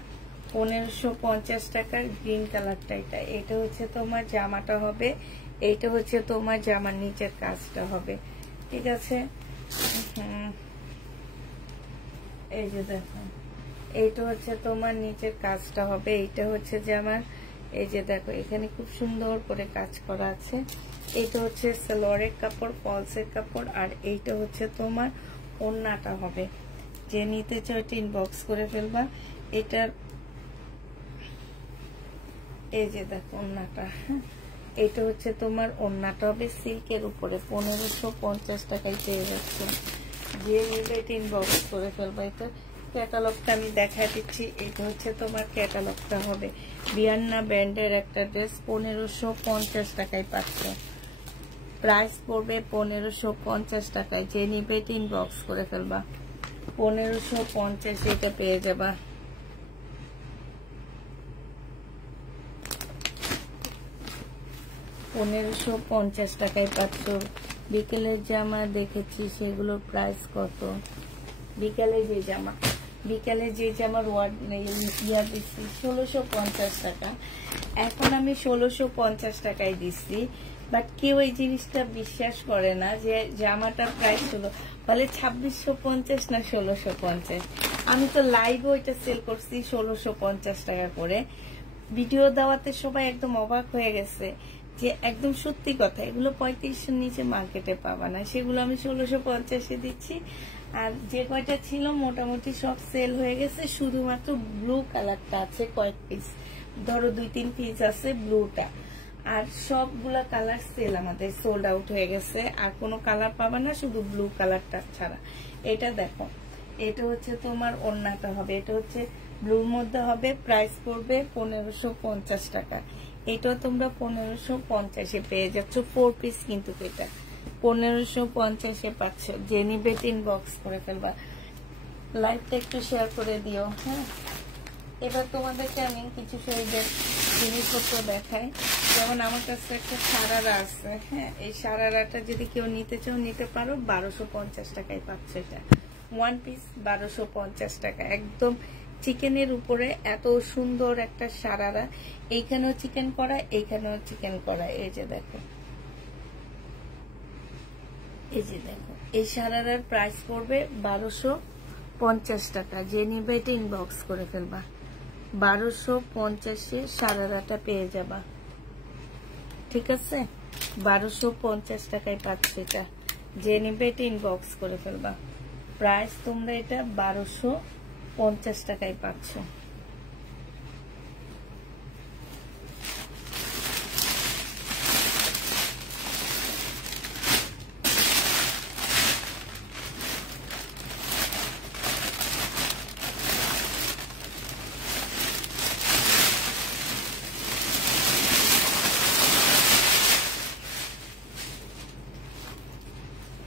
1550 টাকার গ্রিন কালারটা। এটা হচ্ছে তোমার জামাটা হবে। এইটা হচ্ছে তোমার জামার নিচের কাজটা হবে। ঠিক আছে, এই যে দেখো, এইটা হচ্ছে তোমার নিচের কাজটা হবে। এইটা হচ্ছে জামার, এই যে দেখো এখানে খুব সুন্দর করে কাজ করা আছে। এইটা হচ্ছে সালোয়ারের কাপড়, ফলসের কাপড়, আর এইটা হচ্ছে তোমার ওড়নাটা হবে। যে নিতে চাও ইনবক্স করে ফেলবা। এটার এই যে দেখো ওড়নাটা, এটা হচ্ছে তোমার ওড়নাটা হবে সিল্কের উপরে। 1550 টাকায় পেয়ে যাচ্ছে। যে নিবে ইনবক্স করে ফেলবা। এটা ক্যাটালগটা আমি দেখা দিচ্ছি। এটা হচ্ছে তোমার ক্যাটালগটা হবে। বিয়ান্না ব্র্যান্ডের একটা ড্রেস 1550 টাকায় পাচ্ছ। প্রাইস পড়বে 1550 টাকায়। যে নিবে ইনবক্স করে ফেলবা। 1550 এটা পেয়ে যাবা। $1550 টাকায় পাচ্ছ। বিকেলের জামা দেখেছি, সেগুলোর প্রাইস কত? বিকেলে যে জামার ইয়া দিচ্ছি 1650 টাকা। এখন আমি 1650 টাকায় দিচ্ছি, বাট কেউ এই জিনিসটা বিশ্বাস করে না যে জামাটার প্রাইস হলো, বলে 2650 না 1650। আমি তো লাইভে ওইটা সেল করছি 1650 টাকা করে। ভিডিও দেওয়াতে সবাই একদম অবাক হয়ে গেছে যে একদম সত্যি কথা, এগুলো 3500 নিচে মার্কেটে পাবা না। সেগুলো আমি 1650-এ দিচ্ছি। আর যে কয়টা ছিল মোটামুটি সব সেল হয়ে গেছে। শুধুমাত্র ব্লু কালারটা আছে কয়েক পিস, ধরো 2-3 পিস আছে ব্লুটা। আর সবগুলা কালার সেল আমাদের সোল্ড আউট হয়ে গেছে। আর কোনো কালার পাবা না, শুধু ব্লু কালারটা ছাড়া। এটা দেখো, এটা হচ্ছে তোমার ওড়নাটা হবে। এটা হচ্ছে ব্লুর মধ্যে হবে। প্রাইস পড়বে 1550 টাকা। এটাও তোমরা 1550-এ পেয়ে যাচ্ছ। 4 পিস কিন্তু এটা 1550-এ পাচ্ছ। যে নিবে ইনবক্স করে ফেলবা। লাইভটা একটু শেয়ার করে দিও। হ্যাঁ, এবার তোমাদেরকে আমি কিছু শরীরের জিনিসপত্র দেখাই। যেমন আমার কাছে একটা সারারা আছে। হ্যাঁ, এই সারারাটা যদি কেউ নিতে চাও নিতে পারো। 1250 টাকায় পাচ্ছ। এটা 1 পিস 1250 টাকা। একদম চিকেনের উপরে এত সুন্দর একটা সারারা। এইখানেও চিকেন করা, এইখানেও চিকেন করা। এই যে দেখো, এই সারারার প্রাইস পড়বে 1250 টাকা। যে নিবে এটা ইনবক্স করে ফেলবা। 1250-এ সারারাটা পেয়ে যাবা, ঠিক আছে? 1250 টাকায় পাচ্ছ এটা। যে নিবে এটা ইনবক্স করে ফেলবা। প্রাইস তোমরা এটা 1250 টাকায় পাচ্ছ।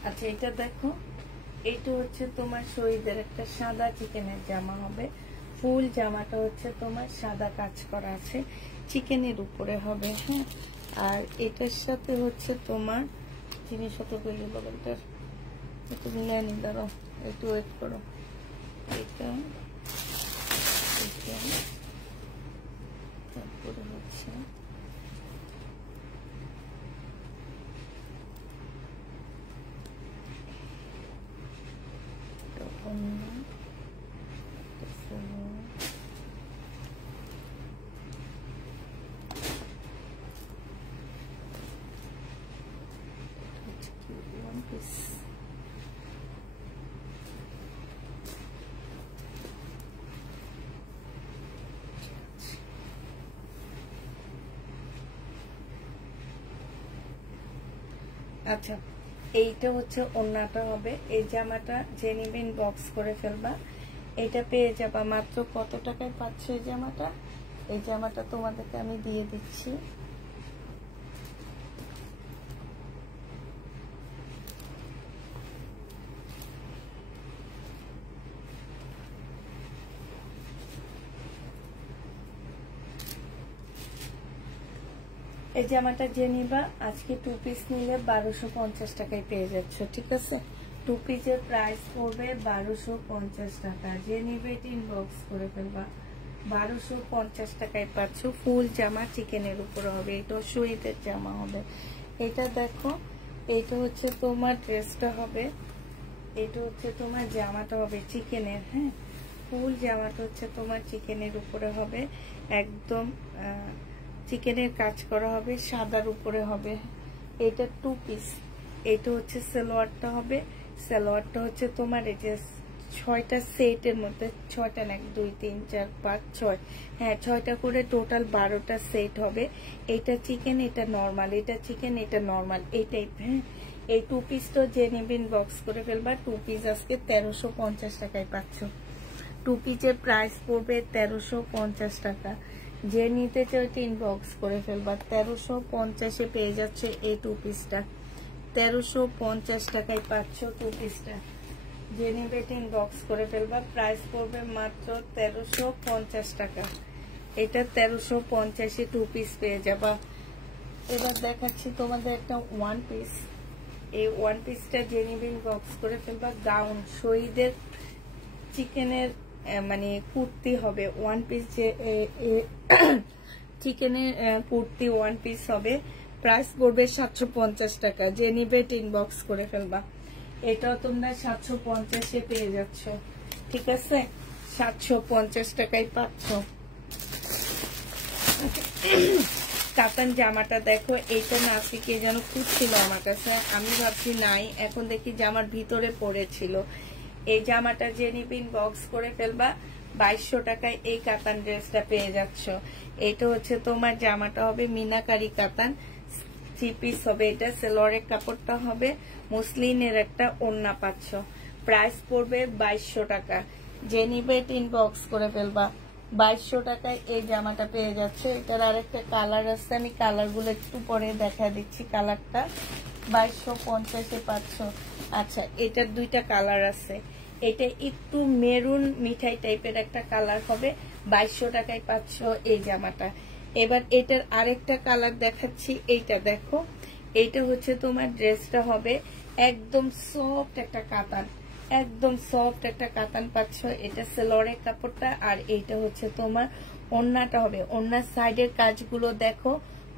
আচ্ছা এটা দেখো, এইটা হচ্ছে তোমার শহীদের একটা সাদা চিকেনের জামা হবে। ফুল জামাটা হচ্ছে তোমার সাদা কাজ করা আছে, চিকেনের উপরে হবে, হ্যাঁ। আর এটার সাথে হচ্ছে তোমার জিনিসপত্র গুলো বলটার একটু মিলাই নি, দাঁড়াও একটু ওয়েট করো। এটা তারপরে হচ্ছে আচ্ছা এইটা হচ্ছে ওড়নাটা হবে। এই জামাটা যে নিবেন বক্স করে ফেলবা। এটা পেয়ে যাবা মাত্র কত টাকায় পাচ্ছ এই জামাটা? এই জামাটা তোমাদেরকে আমি দিয়ে দিচ্ছি এই জামাটা যে নিবা আজকে 2 পিস নিলে 1250 টাকায় পেয়ে যাচ্ছ, ঠিক আছে? 2 পিসের প্রাইস পড়বে 1250 টাকা। যে নিবে এটা ইনবক্স করে ফেলবা। 1250 টাকায় পাচ্ছ। ফুল জামা চিকেনের উপরে হবে, এটা শহীদের জামা হবে। এটা দেখো, এটা হচ্ছে তোমার ড্রেসটা হবে, এটা হচ্ছে তোমার জামাটা হবে চিকেনের, হ্যাঁ। ফুল জামাটা হচ্ছে তোমার চিকেনের উপরে হবে, একদম চিকেনের কাজ করা হবে, সাদার উপরে হবে। এটা 2 পিস। এটা হচ্ছে সালোয়ারটা হবে, সালোয়ারটা হচ্ছে তোমার এই যে 6টা সেটের মধ্যে, 6টা না 2 3 4 5 6, হ্যাঁ 6টা করে টোটাল 12টা সেট হবে। এটা চিকেন, এটা নরমাল, এটা চিকেন, এটা নরমাল, এই টাইপ, হ্যাঁ। এই 2 পিস তো যে নেবেন বক্স করে ফেলবা। 2 পিস আজকে 1350 টাকায় পাচ্ছ। 2 পিসের প্রাইস পড়বে 1350 টাকা। যে নিতে চাই ইনবক্স করে ফেলবা। 1350-এ পেয়ে যাচ্ছে এই 2 পিসটা। 1350 টাকায় পাচ্ছ 2 পিসটা। যে নিবে ইনবক্স করে ফেলবা। প্রাইস পড়বে মাত্র 1350 টাকা। এটা 1350-এ 2 পিস পেয়ে যাবা। এবার দেখাচ্ছি তোমাদের একটা 1 পিস। এই 1 পিসটা যে নিবে ইনবক্স করে ফেলবা। গাউন শহীদের চিকেনের মানে কুর্তি হবে 1 পিস, যে চিকেনের কুর্তি 1 পিস হবে। প্রাইস পড়বে 750 টাকা। যে নিবে ইনবক্স করে ফেলবা। এটাও তোমরা 750-এ পেয়ে যাচ্ছ, ঠিক আছে? 750 টাকায় পাচ্ছ। কাতান জামাটা দেখো, এইটা না আজকে কে যেন খুঁজছিল আমার কাছে, আমি ভাবছি নাই, এখন দেখি জামার ভিতরে পড়েছিল। এই জামাটা যে নিবে ইনবক্স করে ফেলবা। 2200 টাকায় এই কাতান ড্রেসটা পেয়ে যাচ্ছ। এটা হচ্ছে তোমার জামাটা হবে মিনাকারি কাতান, 3 পিস হবে। এটা সেলোয়ারের কাপড়টা হবে, মুসলিনের একটা ওড়না পাচ্ছ। প্রাইস পড়বে 2200 টাকা। যে নিবে এটা ইনবক্স করে ফেলবা। 2200 টাকায় এই জামাটা পেয়ে যাচ্ছে। এটার আরেকটা কালার আছে, আমি কালার গুলো একটু পরে দেখা দিচ্ছি। কালারটা 2250-এ পাচ্ছ। আচ্ছা এটার 2টা কালার আছে। এটা একটু মেরুন মিঠাই টাইপের একটা কালার হবে। 2200 টাকায় পাচ্ছ এই জামাটা। এবার এটার আরেকটা কালার দেখাচ্ছি, এইটা দেখো। এইটা হচ্ছে তোমার ড্রেসটা হবে একদম সফট একটা কাতান, একদম সফট একটা কাতান পাচ্ছ। এটা সেলোয়ারের কাপড়টা, আর এইটা হচ্ছে তোমার ওড়নাটা হবে। ওড়নার সাইডের কাজগুলো দেখো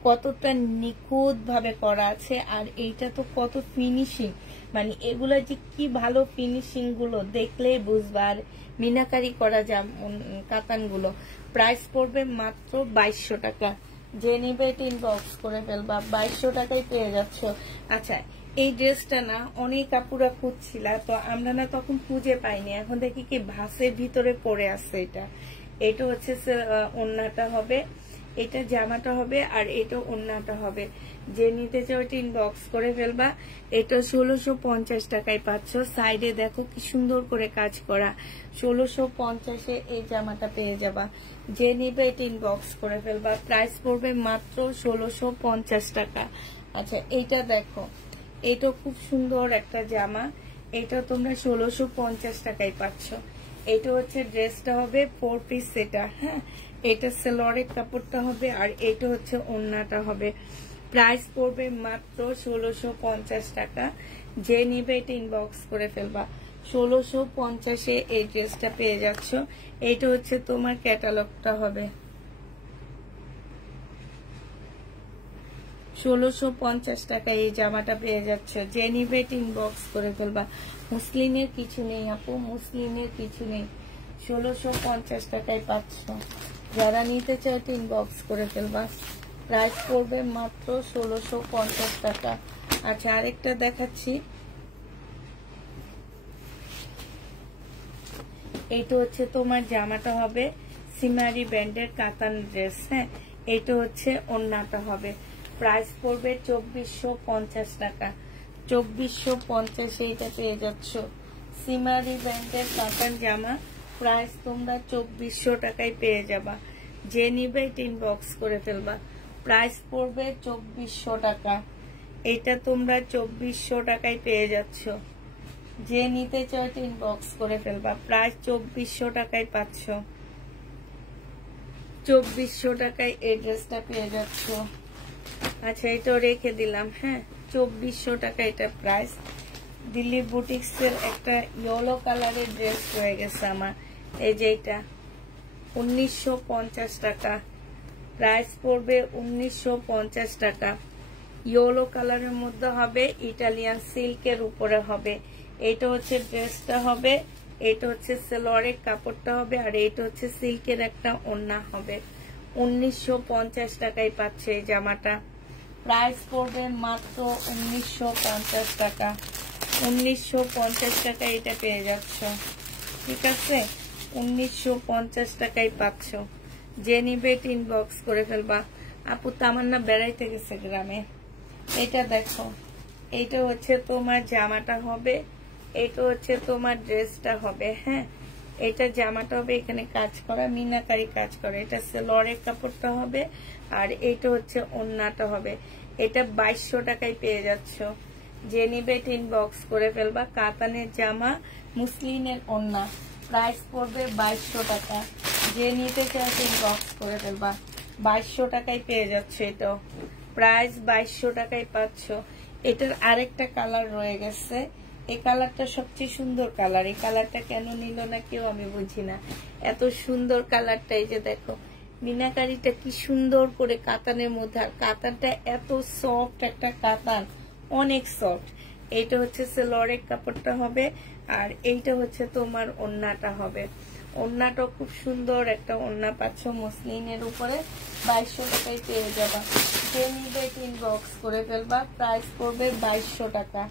কতটা নিখুঁত ভাবে করা আছে, আর এইটা তো কত ফিনিশিং, মানে এগুলো যে কি ভালো ফিনিশিং গুলো দেখলে বুঝবা। আর মিনাকারি করা কাতানগুলো। প্রাইস পড়বে মাত্র 2200 টাকা। যে নিবে ইনবক্স করে ফেলবা, 2200 টাকায় পেয়ে যাচ্ছ। আচ্ছা, এই ড্রেসটা না অনেক আপুরা খুঁজছিল, তো আমরা না তখন খুঁজে পাইনি, এখন দেখি কি ভাসের ভিতরে পড়ে আছে। এটা হচ্ছে ওড়নাটা হবে, এটা জামাটা হবে, আর এটা ওড়নাটা হবে। যে নিতে চাও এটা ইনবক্স করে ফেলবা। এটা 1650 টাকায় পাচ্ছ। সাইডে দেখো কি সুন্দর করে কাজ করা, 1650-এ এই জামাটা পেয়ে যাবা। যে নিবে এটা ইনবক্স করে ফেলবা। প্রাইস পড়বে মাত্র 1650 টাকা। আচ্ছা, এইটা দেখো, এটা খুব সুন্দর একটা জামা, এটা তোমরা 1650 টাকায় পাচ্ছ। এটা হচ্ছে ড্রেসটা হবে 4 পিস সেটা, হ্যাঁ। এটা সালোয়ারের কাপড়টা হবে, আর এটা হচ্ছে ওড়নাটা হবে। প্রাইস পড়বে মাত্র 1650 টাকা। যে নিবে এটা ইনবক্স করে ফেলবা। 1650-এ এই ড্রেসটা পেয়ে যাচ্ছ। এটা হচ্ছে তোমার ক্যাটালগটা হবে, 1650 টাকায় এই জামাটা পেয়ে যাচ্ছ। যে নিবে ইনবক্স করে ফেলবা। মুসলিমের কিছু নেই আপু, মুসলিমের কিছু নেই, 1650 টাকায় পাচ্ছ। যারা নিতে চায় ইনবক্স করে ফেলবা। প্রাইস পড়বে মাত্র 1650 টাকা। আচ্ছা, আরেকটা দেখাচ্ছি, এইটা হচ্ছে তোমার জামাটা হবে সিমারি ব্যান্ডের কাতান ড্রেস, হ্যাঁ। এইটা হচ্ছে ওড়নাটা হবে। প্রাইস পড়বে 2450 টাকা। 2450-এ এটা পেয়ে যাচ্ছ। সিমারি ব্যান্ডের কাতান জামা, প্রাইস তোমরা 2400 টাকায় পেয়ে যাবা। যে নিবে এটা ইনবক্স করে ফেলবা। প্রাইস পড়বে 2400 টাকা। এটা তোমরা 2400 টাকায় পেয়ে যাচ্ছ। যে নিতে চাও এটা ইনবক্স করে ফেলবা। প্রাইস 2400 টাকায় পাচ্ছ। 2400 টাকায় এই ড্রেসটা পেয়ে যাচ্ছ। আচ্ছা, এটা রেখে দিলাম, হ্যাঁ। 2400 টাকা এটা প্রাইস। দিল্লি বুটিক্স এর একটা ইয়েলো কালারের ড্রেস হয়ে গেছে আমার, এই যে এটা 1950 টাকা। প্রাইস পড়বে 1950 টাকা। ইয়েলো কালারের মধ্যে হবে, ইটালিয়ান সিল্কের উপরে হবে। এটা হচ্ছে ড্রেসটা হবে, এটা হচ্ছে সালোয়ারের কাপড়টা হবে, আর এটা হচ্ছে সিল্কের একটা ওড়না হবে। 1950 টাকায় পাচ্ছে এই জামাটা। প্রাইস পড়বে মাত্র 1950 টাকা। 1950 টাকায় এটা পেয়ে যাচ্ছ, ঠিক আছে। 1950 টাকায় পাচ্ছ। যে নিবে ইনবক্স করে ফেলবা। আপু তামান্না বেড়াইতে গেছে গ্রামে। এটা দেখো, এটা হচ্ছে তোমার জামাটা হবে, এটা হচ্ছে তোমার ড্রেসটা হবে, হ্যাঁ। এটা জামাটা হবে, এখানে কাজ করা, মিনাকারি কাজ করা। এটা সালোয়ারের কাপড়টা হবে, আর এটা হচ্ছে ওড়নাটা হবে। এটা 2200 টাকায় পেয়ে যাচ্ছ। যে নিবে ইনবক্স করে ফেলবা। কাতানের জামা, মুসলিনের ওড়না, প্রাইস পড়বে 2200 টাকা। যে নিতে চাও ইনবক্স করে ফেলবা। 2200 টাকায় পেয়ে যাচ্ছ। এটাও প্রাইস 2200 টাকায় পাচ্ছ। এটার আরেকটা কালার রয়ে গেছে, এই কালারটা সবচেয়ে সুন্দর কালার। এই কালারটা কেন নিল না কেউ, আমি বুঝি না। এত সুন্দর কালারটা, এই যে দেখো মিনাকারিটা কি সুন্দর করে কাতানের মধ্যে, আর কাতানটা এত সফট একটা কাতান, অনেক সফট। এইটা হচ্ছে সালোয়ারের কাপড়টা হবে, আর এইটা হচ্ছে তোমার ওড়নাটা হবে। ওড়নাটা খুব সুন্দর একটা ওড়না পাচ্ছ মসলিনের উপরে। 2200 টাকায় পেয়ে যাবা। যে নিবে ইনবক্স করে ফেলবা। প্রাইস পড়বে 2200 টাকা।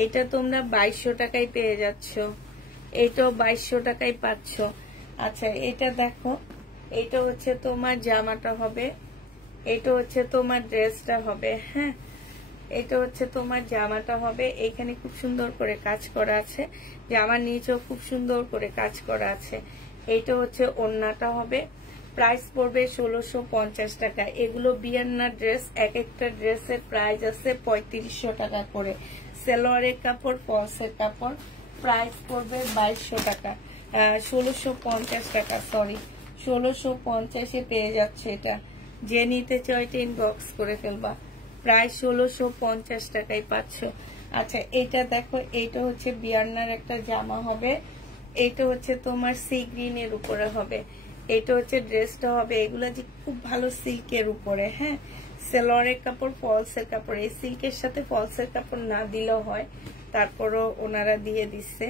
এইটা তোমরা 2200 টাকায় পেয়ে যাচ্ছ। এইটাও 2200 টাকায় পাচ্ছ। আচ্ছা, এটা দেখো, এইটা হচ্ছে তোমার জামাটা হবে, এটা হচ্ছে তোমার ড্রেসটা হবে, হ্যাঁ। এটা হচ্ছে তোমার জামাটা হবে, এখানে খুব সুন্দর করে কাজ করা আছে, জামার নিচেও খুব সুন্দর করে কাজ করা আছে। এইটা হচ্ছে ওড়নাটা হবে। প্রাইস পড়বে 1650 টাকা। এগুলো বিয়ান্না ড্রেস, এক একটা ড্রেসের প্রাইস আছে 3500 টাকা করে। সালোয়ারের কাপড়, ফলসের কাপড়, প্রাইস পড়বে 2200 টাকা, 1650 টাকা, সরি 1650-এ পেয়ে যাচ্ছে এটা। যে নিতে চাও এটা ইনবক্স করে ফেলবা। প্রায় 1650 টাকায় পাচ্ছ। আচ্ছা, এটা দেখো, এইটা হচ্ছে বিয়ান্নার একটা জামা হবে, এইটা হচ্ছে তোমার সি গ্রিন এর উপরে হবে। এটা হচ্ছে ড্রেসটা হবে। এগুলা যে খুব ভালো সিল্কের উপরে, হ্যাঁ। সালোয়ারের কাপড়, ফলসের কাপড়। এই সিল্কের সাথে ফলসের কাপড় না দিলেও হয়, তারপরও ওনারা দিয়ে দিচ্ছে।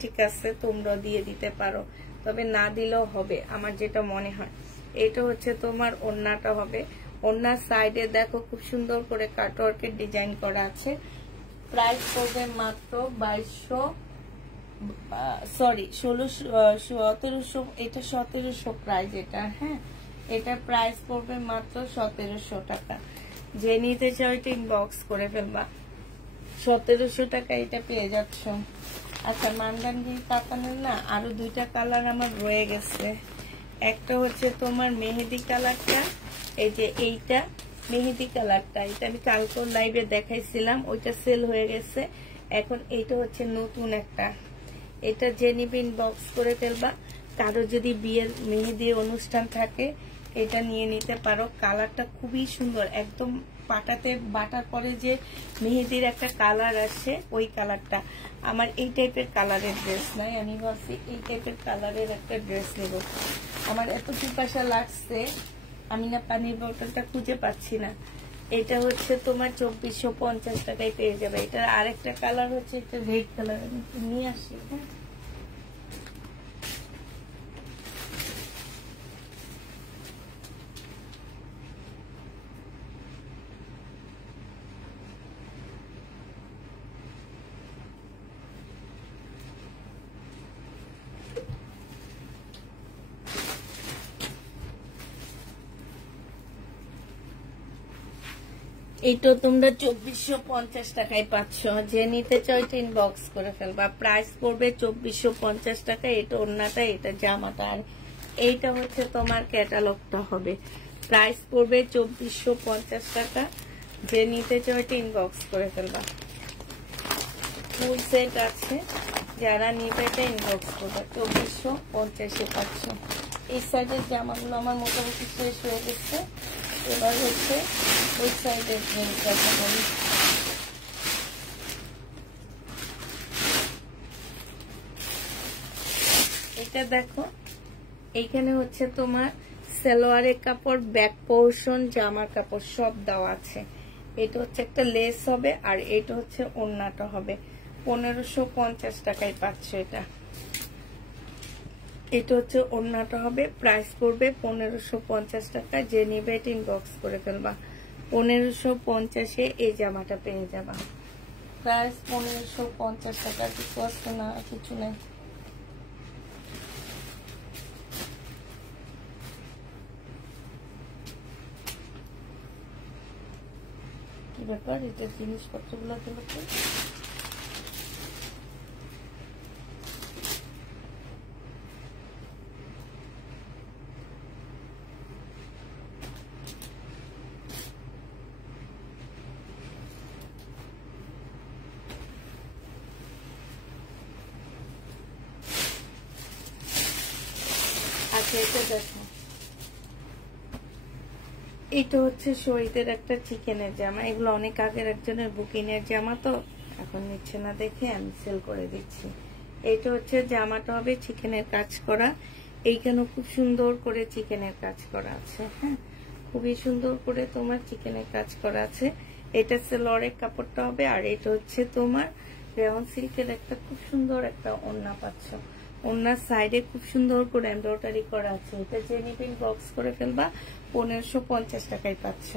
ঠিক আছে, তোমরা দিয়ে দিতে পারো, তবে না দিলেও হবে আমার যেটা মনে হয়। এটা হচ্ছে তোমার ওড়নাটা হবে। ওড়নার সাইডে দেখো খুব সুন্দর করে কাটওয়ার্কের ডিজাইন করা আছে। প্রাইস পড়বে মাত্র 2200, সরি 1700, এটা 1700 প্রাইস এটা। হ্যাঁ, এটা প্রাইস পড়বে মাত্র 1700 টাকা। যে নিতে চাও এটা ইনবক্স করে ফেলবা। 1700 টাকা এটা পেয়ে যাচ্ছ। আচ্ছা, মান্দানগিরি কাতানের না আরো দুইটা কালার আমার রয়ে গেছে। একটা হচ্ছে তোমার মেহেদি কালারটা, এই যে এইটা মেহেদি কালারটা, এটা আমি কালকে লাইভে দেখাইছিলাম, ওইটা সেল হয়ে গেছে। এখন এইটা হচ্ছে নতুন একটা, এটা যে নিবে ইনবক্স করে ফেলবা। কারো যদি বিয়ের মেহেদি অনুষ্ঠান থাকে এটা নিয়ে নিতে পারো। কালারটা খুবই সুন্দর, একদম পাটাতে বাটার পরে যে মেহেদির একটা কালার আসে ওই কালারটা। আমার এই টাইপের কালারের ড্রেস নাই, আমি ভাবছি এই টাইপের কালারের একটা ড্রেস নেব। আমার এত পিপাসা লাগছে, আমি না পানির বোতলটা খুঁজে পাচ্ছি না। এটা হচ্ছে তোমার 2450 টাকায় পেয়ে যাবে। এটা আরেকটা কালার হচ্ছে একটা রেড কালার, আমি নিয়ে আসি। হ্যাঁ, এইটা তোমরা 2450 টাকায় পাচ্ছ। যে নিতে চাও এটা ইনবক্স করে ফেলবা। প্রাইস পড়বে 2450 টাকা। এটা ওড়নাটা, এটা জামাটা, আর এইটা হচ্ছে তোমার ক্যাটালগটা হবে। প্রাইস পড়বে 2450 টাকা। যে নিতে চাও এটা ইনবক্স করে ফেলবা। ফুল সেট আছে, যারা নিবে এটা ইনবক্স করবে। 2450 পাচ্ছ। এই সাইডের জামাগুলো আমার মোটামুটি শেষ হয়ে গেছে। এবার হচ্ছে ওই সাইডের কথা বলি। এটা দেখো, এইখানে হচ্ছে তোমার সালোয়ারের কাপড়, ব্যাক পোর্শন, জামার কাপড় সব দেওয়া আছে। এটা হচ্ছে একটা লেস হবে, আর এটা হচ্ছে ওড়নাটা হবে। 1550 টাকায় পাচ্ছ এটা। এটা হচ্ছে ওড়নাটা হবে। প্রাইস পড়বে 1550 টাকা। যে নিবে এটা ইনবক্স করে ফেলবা। 1550-এ এই জামাটা পেয়ে যাবা। প্রাইস 1550 টাকা। কিছু আসছে না, কিছু নেই। কি ব্যাপার, এটা জিনিসপত্রগুলো দিল তো? আচ্ছা, এটা দেখো, এটা হচ্ছে শহীদের একটা চিকেনের জামা। এগুলো অনেক আগের একজনের বুকিংয়ের জামা, তো এখন নিচ্ছে না দেখে আমি সেল করে দিচ্ছি। এটা হচ্ছে জামাটা হবে চিকেনের কাজ করা। এইখানে খুব সুন্দর করে চিকেনের কাজ করা আছে। হ্যাঁ, খুবই সুন্দর করে তোমার চিকেনের কাজ করা আছে। এটা সালোয়ারের কাপড়টা হবে, আর এটা হচ্ছে তোমার রেওয়ান সিল্কের একটা খুব সুন্দর একটা ওড়না পাচ্ছ। ওড়নার সাইডে খুব সুন্দর করে এমব্রয়ডারি করা আছে। এটা যে নিপিন বক্স করে ফেলবা। 1550 টাকায় পাচ্ছ।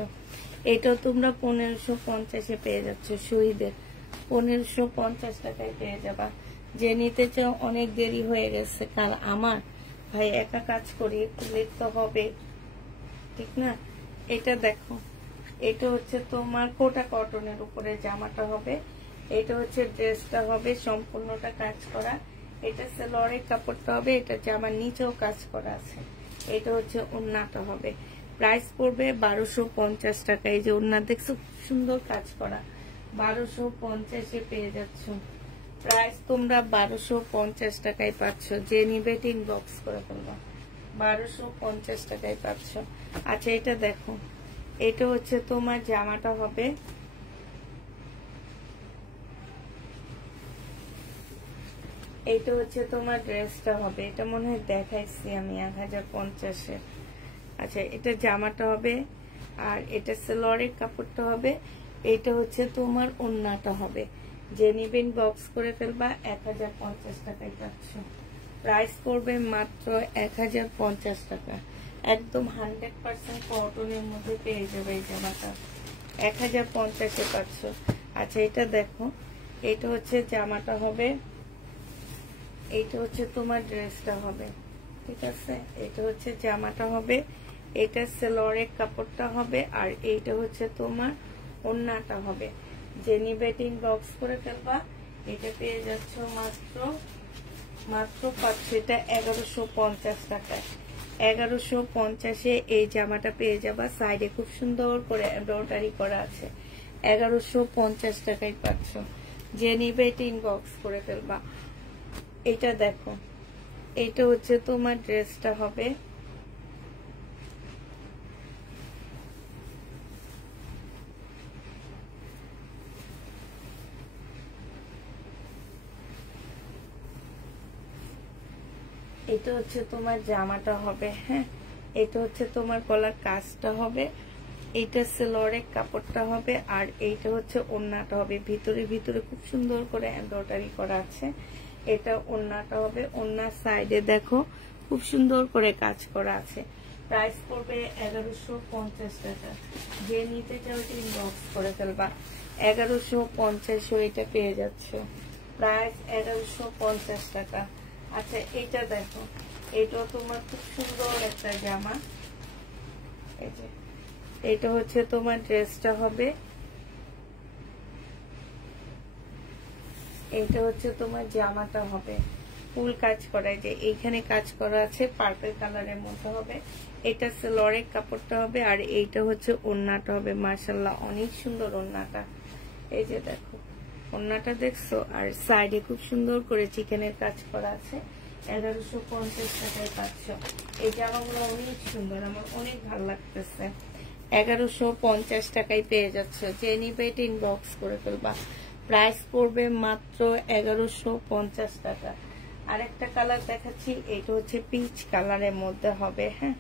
এটাও তোমরা 1550-এ পেয়ে যাচ্ছ। শহীদের 1550 টাকায় পেয়ে যাবা। যে নিতে চাও, অনেক দেরি হয়ে গেছে, কারণ আমার ভাই একা কাজ করি, একটু লেট তো হবে, ঠিক না? এটা দেখো, এটা হচ্ছে তোমার কোটা কটনের উপরে জামাটা হবে। এটা হচ্ছে ড্রেসটা হবে সম্পূর্ণটা কাজ করা। এটা সালোয়ারের কাপড়টা হবে, এটা জামার নিচেও কাজ করা আছে। এটা হচ্ছে ওড়নাটা হবে। প্রাইস পড়বে 1250 টাকা। এই যে ওড়না দেখছো, সুন্দর কাজ করা। 1250-এ পেয়ে যাচ্ছ। প্রাইস তোমরা 1250 টাকায় পাচ্ছ। যে নিবে ইনবক্স করে ফেলবা। 1250 টাকায় পাচ্ছ। আচ্ছা, এটা দেখো, এটা হচ্ছে তোমার জামাটা হবে। এইটা হচ্ছে তোমার ড্রেসটা হবে। এটা মনে হয় দেখাইছি আমি 1050-এর। আচ্ছা, এটা জামাটা হবে, আর এটা সালোয়ারের কাপড়টা হবে। এটা হচ্ছে তোমার ওড়নাটা হবে। যে নিবে ইনবক্স করে ফেলবা 1050 টাকায় পাচ্ছ। প্রাইস পড়বে মাত্র 1050 টাকা। একদম 100% কটনের মধ্যে পেয়ে যাবে এই জামাটা, 1050-এ পাচ্ছ। আচ্ছা এটা দেখো, এটা হচ্ছে জামাটা হবে, এইটা হচ্ছে তোমার ড্রেসটা হবে, ঠিক আছে? এটা হচ্ছে জামাটা হবে, এটা সেলোয়ারের কাপড়টা হবে, আর এইটা হচ্ছে তোমার ওড়নাটা হবে। যে নিবে ইনবক্স করে ফেলবা, এটা পেয়ে যাচ্ছ মাত্র পাচ্ছ এটা 1150 টাকায়। 1150-এ এই জামাটা পেয়ে যাবা। সাইডে খুব সুন্দর করে এমব্রয়ডারি করা আছে, 1150 টাকায় পাচ্ছ। যে নিবে ইনবক্স করে ফেলবা। এটা দেখো, এটা হচ্ছে তোমার ড্রেসটা হবে, এটা হচ্ছে তোমার জামাটা হবে। হ্যাঁ, এটা হচ্ছে তোমার গলার কাজটা হবে, এইটা সেলোয়ারের কাপড়টা হবে, আর এইটা হচ্ছে ওড়নাটা হবে। ভিতরে ভিতরে খুব সুন্দর করে এমব্রয়ডারি করা আছে। এটা ওড়নাটা হবে, ওড়নার সাইডে দেখো খুব সুন্দর করে কাজ করা আছে। প্রাইস পড়বে 1150 টাকা। যে নিতে চাও ইনবক্স করে ফেলবা। 1150 এটা পেয়ে যাচ্ছ। প্রাইস 1150 টাকা। আচ্ছা এটা দেখো, এটাও তোমার খুব সুন্দর একটা জামা। এই যে এটা হচ্ছে তোমার ড্রেসটা হবে, এইটা হচ্ছে তোমার জামাটা হবে। ফুল কাজ করা, যে এইখানে কাজ করা আছে পার্পল কালারের মধ্যে হবে। এটা সেলোয়ারের কাপড়টা হবে, আর এইটা হচ্ছে ওড়নাটা হবে। মাশাআল্লাহ অনেক সুন্দর ওড়নাটা। এই যে দেখো ওড়নাটা দেখছো, আর সাইডে খুব সুন্দর করে চিকেনের কাজ করা আছে। 1150 টাকায় পাচ্ছ। এই জামাগুলো অনেক সুন্দর, আমার অনেক ভালো লাগতেছে। 1150 টাকায় পেয়ে যাচ্ছ। যে নিবে ইনবক্স করে ফেলবা। প্রাইস পড়বে মাত্র 1150 টাকা। আরেকটা কালার দেখাচ্ছি, এটা হচ্ছে পিচ কালারের মধ্যে হবে। হ্যাঁ,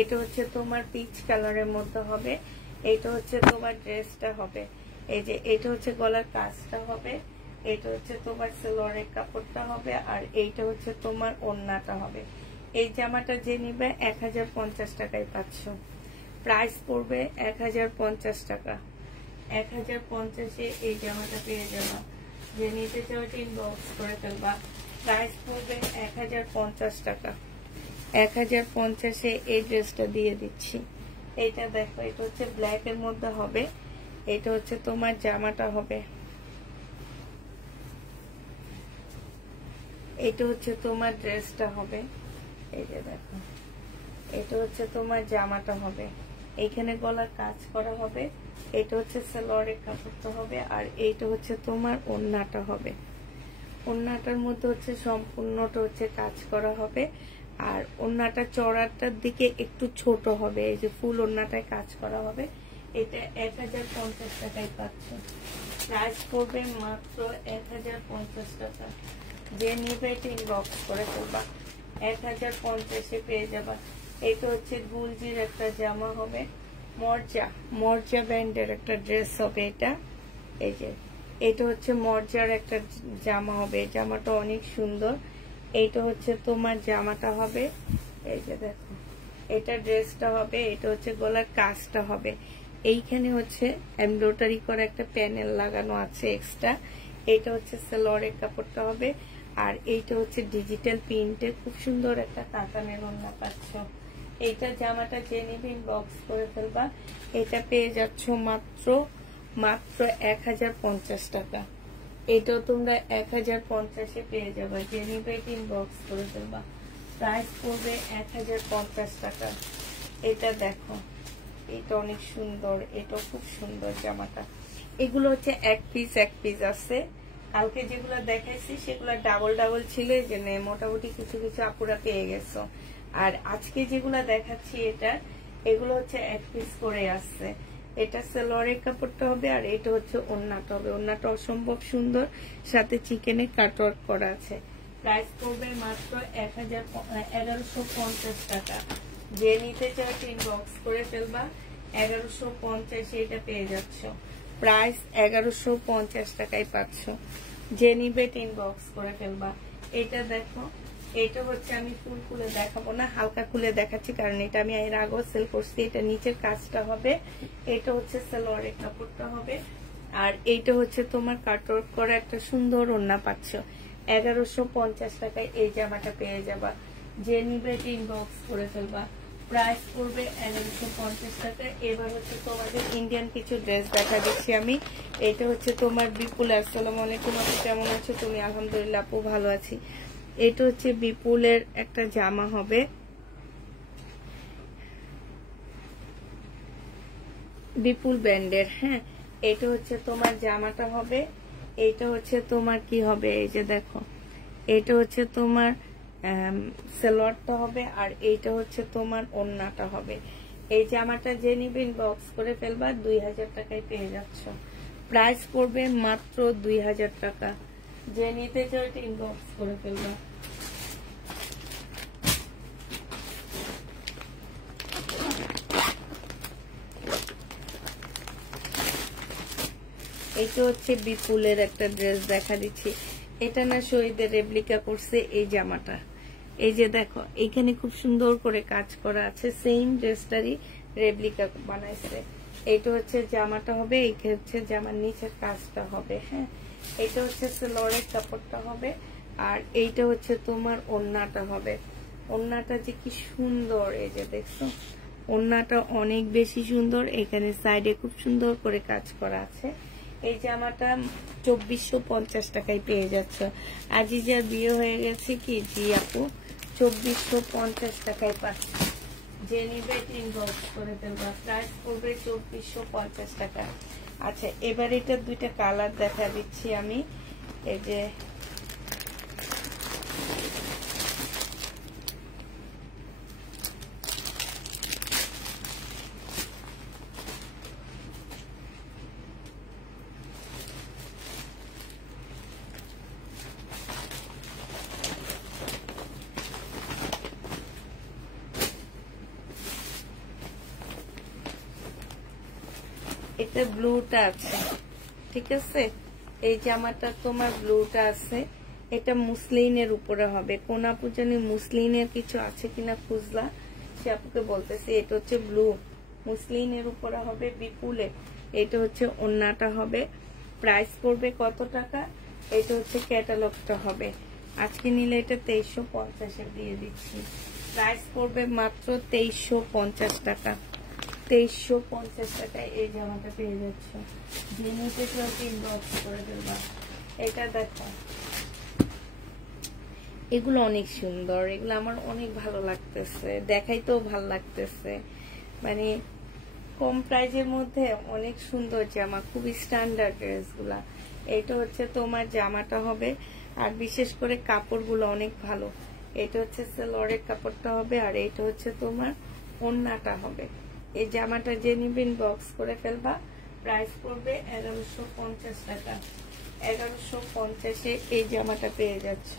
এটা হচ্ছে তোমার পিচ কালারের মধ্যে হবে। এটা হচ্ছে তোমার ড্রেসটা হবে। এই যে এটা হচ্ছে গলার কাজটা হবে, এটা হচ্ছে তোমার সেলোয়ারের কাপড়টা হবে, আর এইটা হচ্ছে তোমার ওড়নাটা হবে। এই জামাটা যে নিবে 1050 টাকায় পাচ্ছ। প্রাইস পড়বে 1050 টাকা। 1050-এ এই জামাটা পেয়ে যাবা। যে নিতে চাও ইনবক্স করে ফেলবা। প্রাইস পড়বে 1050 টাকা। 1050-এ এই ড্রেসটা দিয়ে দিচ্ছি। এইটা দেখো, এটা হচ্ছে ব্ল্যাক এর মধ্যে হবে, এটা হচ্ছে তোমার জামাটা হবে, এটা হচ্ছে তোমার ড্রেসটা হবে। এই যে দেখো, এটা হচ্ছে তোমার জামাটা হবে, এইখানে গলার কাজ করা হবে, এটা হচ্ছে সালোয়ারের কাপড়টা হবে, আর এইটা হচ্ছে তোমার ওড়নাটা হবে। ওড়নাটার মধ্যে হচ্ছে সম্পূর্ণটা হচ্ছে কাজ করা হবে, আর ওড়নাটা চড়াটার দিকে একটু ছোট হবে। এই যে ফুল ওড়নাটায় কাজ করা হবে। এটা 1050 টাকায় পাচ্ছ। প্রাইস পড়বে মাত্র 1050 টাকা। যে নিবে ইনবক্স করে ফেলবা। 1050-এ পেয়ে যাবা। এটা হচ্ছে গুলজির একটা জামা হবে, মর্জা ব্র্যান্ডের একটা ড্রেস হবে এটা। এই যে এটা হচ্ছে মর্জার একটা জামা হবে, জামাটা অনেক সুন্দর। এইটা হচ্ছে তোমার জামাটা হবে। এই যে দেখো, এটা ড্রেসটা হবে, এটা হচ্ছে গলার কাজটা হবে। এইখানে হচ্ছে এমব্রয়ডারি করা একটা প্যানেল লাগানো আছে এক্সট্রা। এটা হচ্ছে সালোয়ারের কাপড়টা হবে, আর এইটা হচ্ছে ডিজিটাল প্রিন্টের খুব সুন্দর একটা কাতানের ওড়না পাচ্ছ। এইটা জামাটা যে নিবে ইনবক্স করে ফেলবা। এটা পেয়ে যাচ্ছ মাত্র 1050 টাকা। এটাও তোমরা 1050-এ পেয়ে যাবে। যে নিবে ইনবক্স করে ফেলবা। প্রাইস পড়বে 1050 টাকা। এটা দেখো, এটা অনেক সুন্দর, এটা খুব সুন্দর জামাটা। এগুলো হচ্ছে এক পিস আছে। কালকে যেগুলো দেখাইছি সেগুলো ডাবল ছিল, এই জন্য মোটামুটি কিছু কিছু আপুরা পেয়ে গেছো। আর আজকে যেগুলো দেখাচ্ছি এগুলো হচ্ছে এক পিস করে আসছে। এটা সালোয়ারের কাপড়টা হবে, আর এটা হচ্ছে ওড়নাটা হবে। ওড়নাটা অসম্ভব সুন্দর, সাথে চিকেনে কাটওয়ার্ক করা আছে। প্রাইস পড়বে মাত্র 1150 টাকা। যে নিতে চাও ইনবক্স করে ফেলবা। 1150 এটা পেয়ে যাচ্ছ। প্রাইস 1150 টাকায় পাচ্ছ। যে নিবে ইনবক্স করে ফেলবা। এটা দেখো, এটা হচ্ছে আমি ফুল খুলে দেখাবো না, হালকা খুলে দেখাচ্ছি, কারণ এটা আমি এর আগেও সেল করছি। এটা নিচের কাজটা হবে, এটা হচ্ছে সালোয়ারের কাপড়টা হবে, আর এইটা হচ্ছে তোমার কাটওয়ার্ক করা একটা সুন্দর ওড়না পাচ্ছ। 1150 টাকায় এই জামাটা পেয়ে যাবা। যে নিবে ইনবক্স করে ফেলবা। প্রাইস পড়বে 1150 টাকা। এবার হচ্ছে তোমাদের ইন্ডিয়ান কিছু ড্রেস দেখা দিচ্ছি আমি। এটা হচ্ছে তোমার বিপুল। আসসালামু আলাইকুম আপু, কেমন আছো তুমি? আলহামদুলিল্লাহ আপু, ভালো আছি। এটা হচ্ছে বিপুলের একটা জামা হবে, বিপুল ব্র্যান্ডের। হ্যাঁ, এটা হচ্ছে তোমার জামাটা হবে, এইটা হচ্ছে তোমার কি হবে, এই যে দেখো, এটা হচ্ছে তোমার সালোয়ারটা হবে, আর এইটা হচ্ছে তোমার ওড়নাটা হবে। এই জামাটা যে নিবে ইনবক্স করে ফেলবা। 2000 টাকায় পেয়ে যাচ্ছ। প্রাইস পড়বে মাত্র 2000 টাকা। যে নিতে চাও এটা ইনবক্স করে ফেলবা। এটা হচ্ছে বিপুলের একটা ড্রেস দেখা দিচ্ছি। এটা না শহীদের রেপ্লিকা করছে এই জামাটা। এই যে দেখো, এখানে খুব সুন্দর করে কাজ করা আছে, সেম ড্রেসটারই রেপ্লিকা বানাইছে। এইটা হচ্ছে জামাটা হবে, এইটা হচ্ছে জামার নিচের কাজটা হবে। হ্যাঁ, এটা হচ্ছে সালোয়ারের কাপড়টা হবে, আর এইটা হচ্ছে তোমার ওড়নাটা হবে। ওড়নাটা যে কি সুন্দর, এই যে দেখছো, ওড়নাটা অনেক বেশি সুন্দর। এখানে সাইডে খুব সুন্দর করে কাজ করা আছে। এই জামাটা 2450 টাকায় পেয়ে যাচ্ছ। আজিজার বিয়ে হয়ে গেছে কি? জি আপু, 2450 টাকায় পাচ্ছি। যে নিবে ইনবক্স করে দেবা। প্রাইস পড়বে 2450 টাকা। আচ্ছা, এবার এটা দুইটা কালার দেখা দিচ্ছি আমি। এই যে এটা ব্লুটা আছে, ঠিক আছে? এই জামাটা তোমার ব্লুটা আছে। এটা মুসলিনের উপরে হবে। কোন আপু জানি মুসলিনের কিছু আছে কিনা খুঁজলা, সে আপুকে বলতেছি। এটা হচ্ছে ব্লু, মুসলিনের উপরে হবে, বিপুলে। এটা হচ্ছে ওড়নাটা হবে। প্রাইস পড়বে কত টাকা? এটা হচ্ছে ক্যাটালগটা হবে। আজকে নিলে এটা 2350 দিয়ে দিচ্ছি। প্রাইস পড়বে মাত্র 2350 টাকা। 2350 টাকায় এই জামাটা পেয়ে যাচ্ছ। যে নিতে চাও ইনবক্স করে দেবা। এটা দেখো, এগুলো অনেক সুন্দর, এগুলো আমার অনেক ভালো লাগতেছে, দেখাইতেও ভালো লাগতেছে। মানে কম প্রাইজের মধ্যে অনেক সুন্দর জামা, খুবই স্ট্যান্ডার্ড ড্রেসগুলা। এটা হচ্ছে তোমার জামাটা হবে, আর বিশেষ করে কাপড়গুলো অনেক ভালো। এটা হচ্ছে সালোয়ারের কাপড়টা হবে, আর এটা হচ্ছে তোমার ওড়নাটা হবে। এই জামাটা যে নিবেন বক্স করে ফেলবা। প্রাইস পড়বে 1150 টাকা। 1150-এ এই জামাটা পেয়ে যাচ্ছ।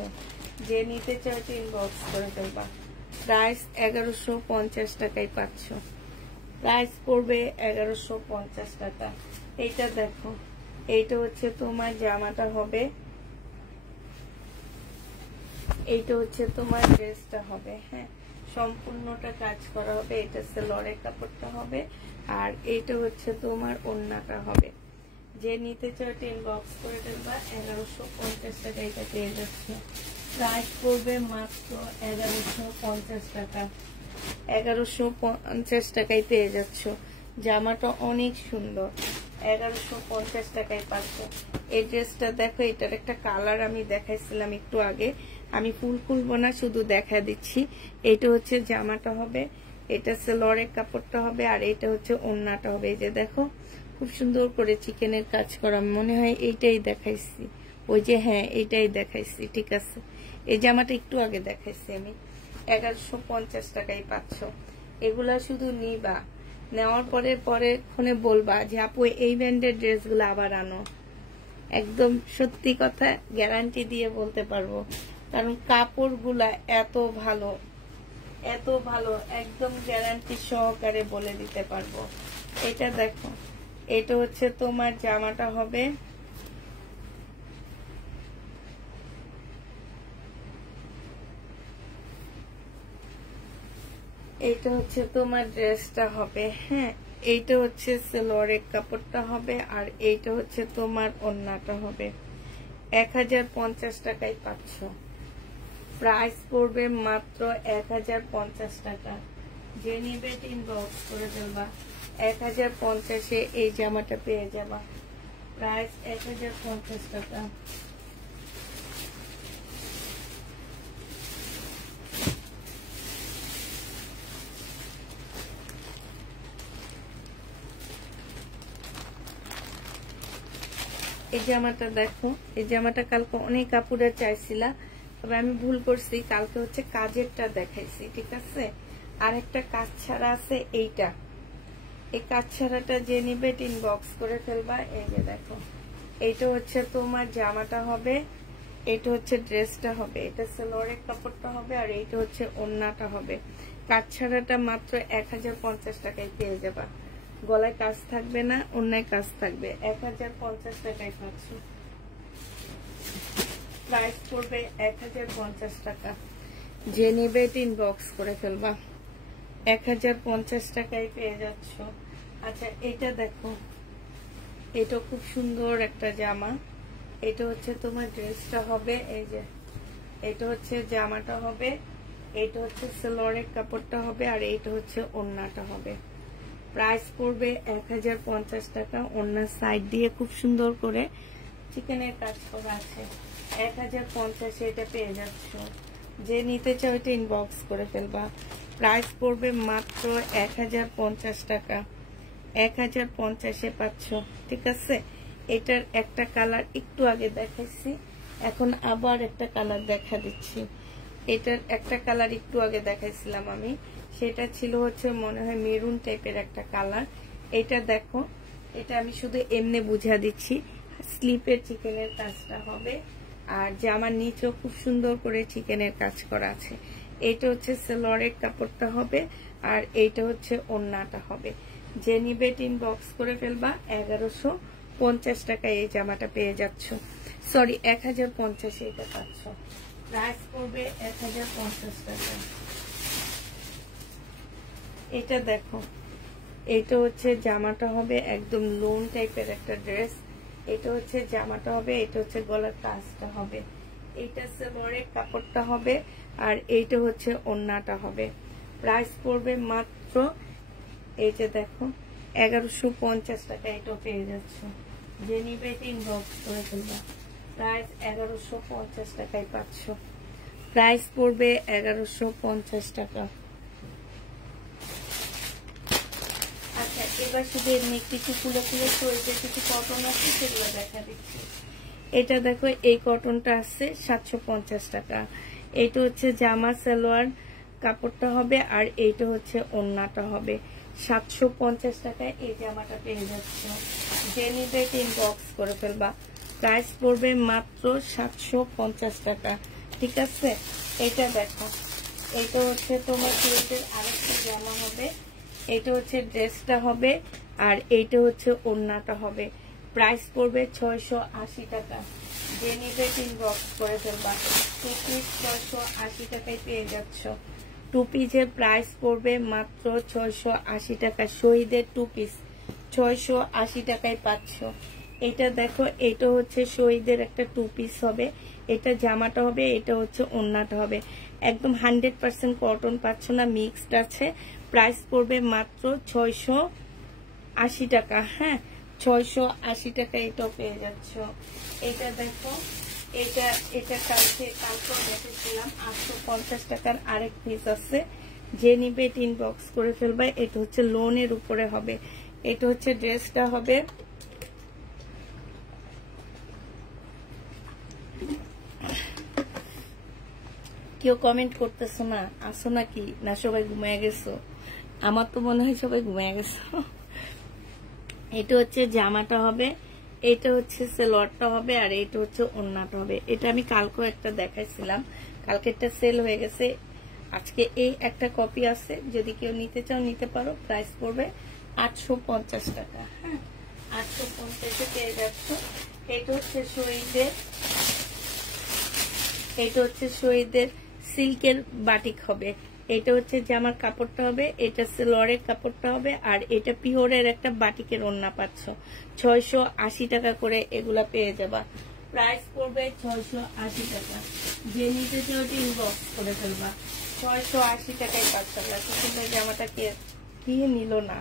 যে নিতে চাও ইনবক্স করে ফেলবা। প্রাইস 1150 টাকায় পাচ্ছ। প্রাইস পড়বে 1150 টাকা। এইটা দেখো, এইটা হচ্ছে তোমার জামাটা হবে, এইটা হচ্ছে তোমার ড্রেসটা হবে। হ্যাঁ, সম্পূর্ণটা কাজ করা হবে। এটা সালোয়ারের কাপড়টা হবে, আর এইটা হচ্ছে তোমার ওড়নাটা হবে। যে নিতে চাও ইনবক্স করে দেবা। 1150 টাকা এটা পেয়ে যাচ্ছে। প্রাইস পড়বে মাত্র 1150 টাকা। 1150 টাকায় পেয়ে যাচ্ছ। জামাটা অনেক সুন্দর, 1150 টাকায় পাচ্ছ। এই ড্রেসটা দেখো, এটার একটা কালার আমি দেখাইছিলাম একটু আগে। আমি ফুল খুলবো না, শুধু দেখা দিচ্ছি। এটা হচ্ছে জামাটা হবে, এটা সালোয়ারের কাপড়টা হবে, আর এটা হচ্ছে ওড়নাটা হবে। এই যে দেখো, খুব সুন্দর করে চিকেনের কাজ করা। মনে হয় এইটাই দেখাইছি, ওই যে, হ্যাঁ এইটাই দেখাইছি, ঠিক আছে। এই জামাটা একটু আগে দেখাইছি আমি। 1150 টাকায় পাচ্ছ। এগুলা শুধু নিবা, নেওয়ার পরে ফোনে বলবা যে আপু এই ব্র্যান্ডের ড্রেসগুলো আবার আনো। একদম সত্যি কথা গ্যারান্টি দিয়ে বলতে পারবো, কারণ কাপড়গুলা এত ভালো, এত ভালো, একদম গ্যারান্টি সহকারে বলে দিতে পারবো। এটা দেখো, এটা হচ্ছে তোমার জামাটা হবে, এইটা হচ্ছে তোমার ড্রেসটা হবে। হ্যাঁ, এইটা হচ্ছে সালোয়ারের কাপড়টা হবে, আর এইটা হচ্ছে তোমার ওড়নাটা হবে। 1050 টাকায় পাচ্ছ। প্রাইস পড়বে মাত্র 1050 টাকা। যে নিবে ইনবক্স করে দেবা। 1050-এ এই জামাটা পেয়ে যাবা। প্রাইস 1050 টাকা। এই জামাটা দেখো, এই জামাটা কালকে অনেক কাপড়ে চাইছিলা, তবে আমি ভুল করছি, কালকে হচ্ছে কাজেরটা দেখাইছি, ঠিক আছে। আর একটা কাজ ছাড়া আছে এইটা, এই কাজ ছাড়াটা যে নিবে ইনবক্স করে ফেলবা। এই যে দেখো, এইটা হচ্ছে তোমার জামাটা হবে, এইটা হচ্ছে ড্রেসটা হবে, এটা সালোয়ারের কাপড়টা হবে, আর এইটা হচ্ছে ওড়নাটা হবে। কাজ ছাড়াটা মাত্র 1050 টাকায় পেয়ে যাবা। গলায় কাজ থাকবে না, ওড়নায় কাজ থাকবে। 1050 টাকায় পাচ্ছ। প্রাইস পড়বে 1050 টাকা। যে নিবে ইনবক্স করে ফেলবা। 1050 টাকায় পেয়ে যাচ্ছ। আচ্ছা, এটা দেখো, এটা খুব সুন্দর একটা জামা। এটা হচ্ছে তোমার ড্রেসটা হবে, এই যে এটা হচ্ছে জামাটা হবে, এটা হচ্ছে সালোয়ারের কাপড়টা হবে, আর এইটা হচ্ছে ওড়নাটা হবে। প্রাইস পড়বে 1050 টাকা। ওড়নার সাইড দিয়ে খুব সুন্দর করে চিকেনের কাজ করা আছে। 1050-এ এটা পেয়ে যাচ্ছ। যে নিতে চাও এটা ইনবক্স করে ফেলবা। প্রাইস পড়বে মাত্র 1050 টাকা। 1050-এ পাচ্ছ, ঠিক আছে। এটার একটা কালার একটু আগে দেখাইছি, এখন আবার একটা কালার দেখা দিচ্ছি। এটার একটা কালার একটু আগে দেখাইছিলাম আমি, সেটা ছিল হচ্ছে মনে হয় মেরুন টাইপের একটা কালার। এটা দেখো, এটা আমি শুধু এমনি বুঝা দিচ্ছি। স্লিপের চিকেনের কাজটা হবে, আর জামার নিচেও খুব সুন্দর করে চিকেনের কাজ করা আছে। এইটা হচ্ছে সালোয়ারের কাপড়টা হবে, আর এইটা হচ্ছে ওড়নাটা হবে। যে নিবে ইনবক্স করে ফেলবা। 1150 টাকায় এই জামাটা পেয়ে যাচ্ছ। সরি, 1050-এ এটা পাচ্ছ। প্রাইস পড়বে 1050 টাকা। এটা দেখো, এটা হচ্ছে জামাটা হবে, একদম লোন টাইপের একটা ড্রেস। এটা হচ্ছে জামাটা হবে, এটা হচ্ছে গলার কাজটা হবে, এইটা সালোয়ারের কাপড়টা হবে, আর এইটা হচ্ছে ওড়নাটা হবে। প্রাইস পড়বে মাত্র, এই যে দেখো, 1150 টাকা। এটা পেয়ে যাচ্ছ। যে নিবে ইনবক্স করে ফেলবা। প্রাইস 1150 টাকায় পাচ্ছ। প্রাইস পড়বে 1150 টাকা। আচ্ছা, এবার শুধু এমনি কিছু ফুলে ফুলে চলছে, কিছু কটন আছে, সেগুলো দেখা দিচ্ছি। এটা দেখো, এই কটনটা আছে 750 টাকা। এইটা হচ্ছে জামা সালোয়ার কাপড়টা হবে, আর এইটা হচ্ছে ওড়নাটা হবে। 750 টাকায় এই জামাটা পেয়ে যাচ্ছে। যে নিবে ইনবক্স করে ফেলবা। প্রাইস পড়বে মাত্র 750 টাকা, ঠিক আছে। এটা দেখো, এটা হচ্ছে তোমার সিল্কের আরেকটা জামা হবে, এটা হচ্ছে ড্রেসটা হবে, আর এইটা হচ্ছে ওড়নাটা হবে। প্রাইস পড়বে 680 টাকা। যে নিবে ইনবক্স করে ফেলবা। 2 পিস 680 টাকায় পেয়ে যাচ্ছ। 2 পিসের প্রাইস পড়বে মাত্র 680 টাকা। শহীদের 2 পিস 680 টাকায় পাচ্ছ। এটা দেখো, এটা হচ্ছে শহীদের একটা 2 পিস হবে, এটা জামাটা হবে, এটা হচ্ছে ওড়নাটা হবে। একদম 100% কটন পাচ্ছ না, মিক্সড আছে। প্রাইস পড়বে মাত্র 680 টাকা। হ্যাঁ, 680 টাকা এটাও পেয়ে যাচ্ছ। এটা দেখো, এটা কালকে দেখেছিলাম 850 টাকার আরেক পিস আছে। যে নিবে ইনবক্স করে ফেলবা। এটা হচ্ছে লোনের উপরে হবে, এটা হচ্ছে ড্রেসটা হবে। কেউ কমেন্ট করতেছো না, আসো নাকি, না সবাই ঘুমিয়ে গেছো? আমার তো মনে হয় সবাই ঘুমিয়ে গেছো। এটা হচ্ছে জামাটা হবে, এটা হচ্ছে সালোয়ারটা হবে, আর এটা হচ্ছে ওড়নাটা হবে। এটা আমি কালকেও একটা দেখাইছিলাম, কালকে একটা সেল হয়ে গেছে। আজকে এই একটা কপি আছে, যদি কেউ নিতে চাও নিতে পারো। প্রাইস পড়বে 850 টাকা। হ্যাঁ, পেয়ে যাচ্ছ। এটা হচ্ছে শহীদের, এটা হচ্ছে শহীদের সিল্কের বাটিক হবে। এটা হচ্ছে জামার কাপড়টা হবে, এটা সেলোয়ারের কাপড়টা হবে, আর এটা পিওরের একটা বাটিকের ওড়না পাচ্ছ। 680 টাকা করে এগুলা পেয়ে যাবা। প্রাইস পড়বে 680 টাকা। যে নিতে চাও ইনবক্স করে ফেলবা। 680 টাকায় পাচ্ছ। সুন্দর জামাটা কি নিল না?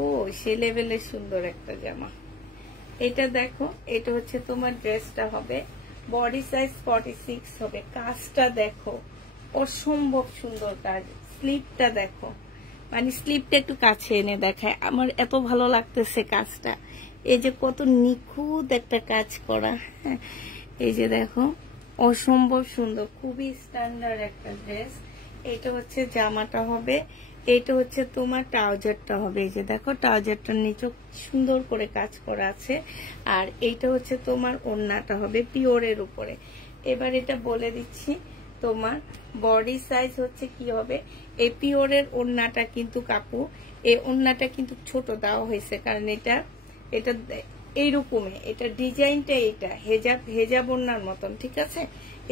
ও সে লেভেলের সুন্দর একটা জামা। এটা দেখো, এটা হচ্ছে তোমার ড্রেসটা হবে, বডি সাইজ 46 হবে। কাজটা দেখো, অসম্ভব সুন্দর কাজ। স্লিপটা দেখো, মানে স্লিপটা একটু কাছে এনে দেখায়, আমার এত ভালো লাগতেছে কাজটা। এই যে কত নিখুঁত একটা কাজ করা, হ্যাঁ এই যে দেখো, অসম্ভব সুন্দর, খুবই স্ট্যান্ডার্ড একটা ড্রেস। এটা হচ্ছে জামাটা হবে, এটা হচ্ছে তোমার ট্রাউজারটা হবে। এই যে দেখো, ট্রাউজারটার নিচে সুন্দর করে কাজ করা আছে। আর এইটা হচ্ছে তোমার ওড়নাটা হবে পিওরের উপরে। এবার এটা বলে দিচ্ছি, তোমার বডি সাইজ হচ্ছে কি হবে। এই পিওরের ওড়নাটা কিন্তু কাকু, এই ওড়নাটা কিন্তু ছোট দেওয়া হয়েছে, কারণ এটা এইরকমে, এটা ডিজাইনটা এটা হেজাব ওড়নার মতন, ঠিক আছে।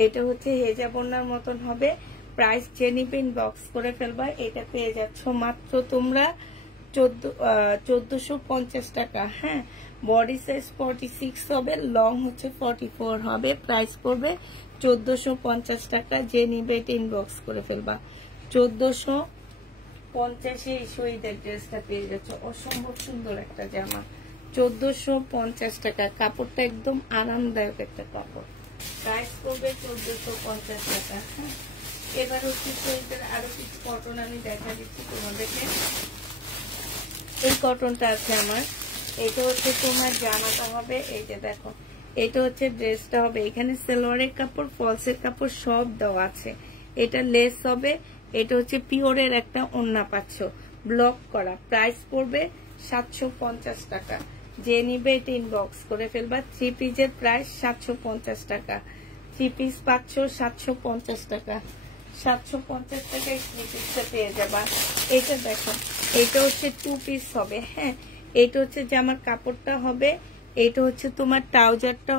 এটা হচ্ছে হেজাব ওড়নার মতন হবে। প্রাইস যে নিবে ইনবক্স করে ফেলবা। এটা পেয়ে যাচ্ছ মাত্র তোমরা 1450 টাকা। হ্যাঁ, বডি সাইজ 46 হবে, লং হচ্ছে 44 হবে। প্রাইস পড়বে 1450 টাকা। যে নিবে এটা ইনবক্স করে ফেলবা। 1450 এই শহীদের ড্রেসটা পেয়ে যাচ্ছ। অসম্ভব সুন্দর একটা জামা, 1450 টাকা। কাপড়টা একদম আরামদায়ক একটা কাপড়। প্রাইস পড়বে 1450 টাকা। হ্যাঁ, এবার হচ্ছে শহীদের আরো কিছু কটন আমি দেখা দিচ্ছি তোমাদেরকে। এই কটনটা আছে আমার। এটা হচ্ছে তোমার জামাটা হবে, এই যে দেখো, এটা হচ্ছে ড্রেসটা হবে। এখানে সালোয়ারের কাপড়, ফলসের কাপড় সব দেওয়া আছে। এটা লেস হবে। এটা হচ্ছে পিওরের একটা ওড়না পাচ্ছ, ব্লক করা। প্রাইস পড়বে 750 টাকা। যে নিবে এটা ইনবক্স করে ফেলবা। 3 পিসের প্রাইস 750 টাকা। 3 পিস পাচ্ছ 750 টাকা। 750 টাকায় 3 পিসটা পেয়ে যাবা। এটা দেখো, এটা হচ্ছে 2 পিস হবে। হ্যাঁ, এটা হচ্ছে জামার কাপড়টা হবে, এইটা হচ্ছে তোমার ট্রাউজারটা,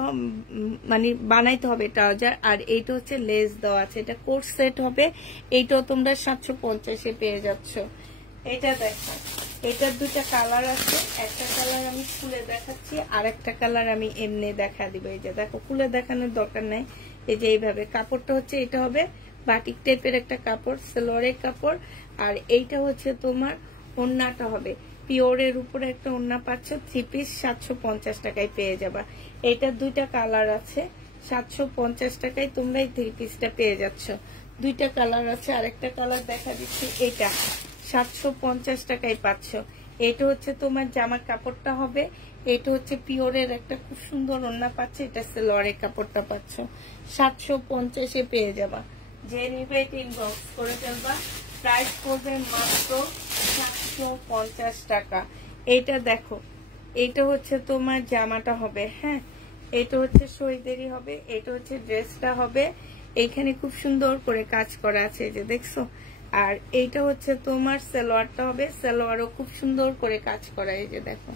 মানে বানাইতে হবে ট্রাউজার, আর এইটা হচ্ছে লেস দেওয়া আছে। এটা কোট সেট হবে। এইটাও তোমরা 750-এ পেয়ে যাচ্ছ। এটা দেখো, এটার দুটা কালার আছে। একটা কালার আমি খুলে দেখাচ্ছি, আর একটা কালার আমি এমনি দেখা দিব। এই যে দেখো, খুলে দেখানোর দরকার নাই। এই যে এইভাবে কাপড়টা হচ্ছে, এটা হবে বাটিক টাইপের একটা কাপড়, সালোয়ারের কাপড়। আর এইটা হচ্ছে তোমার ওড়নাটা হবে, পিওরের উপরে একটা ওড়না পাচ্ছ। 3 পিস 750 টাকায় পেয়ে যাবা। এইটার দুইটা কালার আছে। 750 টাকায় তোমরা এই 3 পিসটা পেয়ে যাচ্ছ। দুইটা কালার আছে, আরেকটা কালার দেখা দিচ্ছি। এটা 750 টাকায় পাচ্ছ। এটা হচ্ছে তোমার জামার কাপড়টা হবে, এটা হচ্ছে পিওরের একটা খুব সুন্দর ওড়না পাচ্ছ। এটা সালোয়ারের কাপড়টা পাচ্ছ। 750-এ পেয়ে যাবা। যে নিবে এটা ইনবক্স করে ফেলবা। প্রাইস পড়বে মাত্র 750 টাকা। এইটা দেখো, এটা হচ্ছে তোমার জামাটা হবে। হ্যাঁ, এটা হচ্ছে শহীদেরই হবে। এটা হচ্ছে ড্রেসটা হবে। এইখানে খুব সুন্দর করে কাজ করা আছে, এই যে দেখছো। আর এইটা হচ্ছে তোমার সালোয়ারটা হবে। সালোয়ারও খুব সুন্দর করে কাজ করা, এই যে দেখো,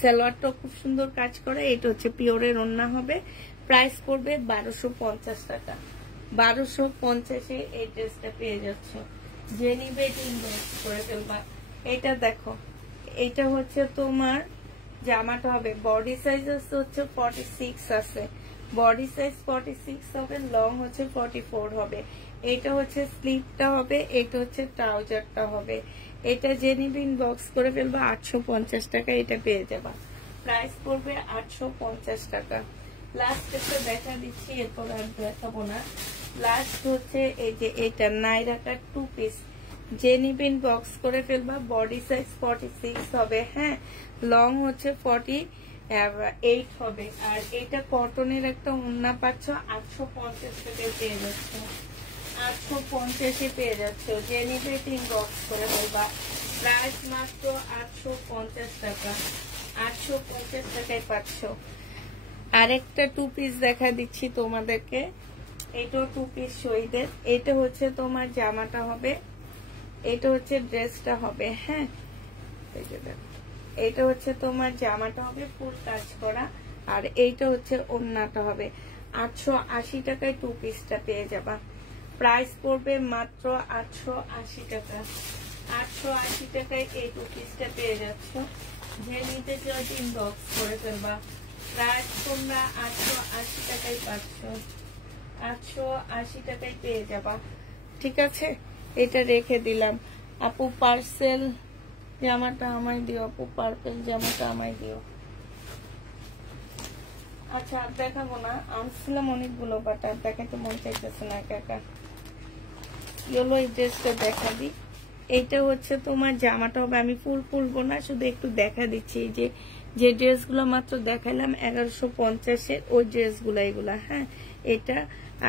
সালোয়ারটাও খুব সুন্দর কাজ করা। এটা হচ্ছে পিওরের ওড়না হবে। প্রাইস পড়বে 1250 টাকা। 1250-এ এই ড্রেসটা পেয়ে যাচ্ছ। যে নিবে এটা ইনবক্স করে ফেলবা। এটা দেখো, এটা হচ্ছে তোমার জামাটা হবে। বডি সাইজ হচ্ছে 46 আছে, বডি সাইজ 46 হবে, লং হচ্ছে 44 হবে। এটা হচ্ছে স্লিভটা হবে, এটা হচ্ছে ট্রাউজারটা হবে। এটা যে নিবে ইনবক্স করে ফেলবা। 850 টাকা এটা পেয়ে যাবা। প্রাইস পড়বে 850 টাকা। লাস্ট একটা দেখা দিচ্ছি, এরপর আর দেখাবো না। লাস্ট হচ্ছে এই যে এটা নাইরাটা 2 পিস। যে নিবে ইনবক্স করে ফেলবা। বডি সাইজ 46 হবে। হ্যাঁ, লং হচ্ছে 48 হবে। আর এটা কটনের একটা ওড়না পাচ্ছ। 850 টাকায় পেয়ে যাচ্ছ। 850-এ পেয়ে যাচ্ছ। যে নিবে এটা ইনবক্স করে ফেলবা। প্রাইস মাত্র 850 টাকা। 850 টাকায় পাচ্ছ। আরেকটা 2 পিস দেখা দিচ্ছি তোমাদেরকে। এটাও 2 পিস শহীদের। এটা হচ্ছে তোমার জামাটা হবে, এটা হচ্ছে ড্রেসটা হবে। হ্যাঁ, এই যে দেখো, এটা হচ্ছে তোমার জামাটা হবে ফুল কাজ করা, আর এইটা হচ্ছে ওড়নাটা হবে। 880 টাকায় 2 পিসটা পেয়ে যাবা। প্রাইস পড়বে মাত্র 880 টাকা। 880 টাকায় এই 2 পিসটা পেয়ে যাচ্ছ। যে নিতে চাও ইনবক্স করে ফেলবা। প্রাইস তোমরা 880 টাকায় পাচ্ছ। 880 টাকায় পেয়ে যাবা, ঠিক আছে। এটা রেখে দিলাম। আপু পার্সেল জামাটা আমায় দিও, আপু পার্পেল জামাটা আমায় দিও। আচ্ছা আর দেখাবো না, আনছিলাম অনেকগুলো, বাট আর দেখাতে মন চাইতেছে না একা একা। ইয়েলো এই ড্রেসটা দেখা দি। এইটা হচ্ছে তোমার জামাটা হবে, আমি ফুল ফুলবো না, শুধু একটু দেখা দিচ্ছি। এই যে ড্রেসগুলো মাত্র দেখাইলাম 1150-এর, ওই ড্রেসগুলো এগুলা, হ্যাঁ এটা।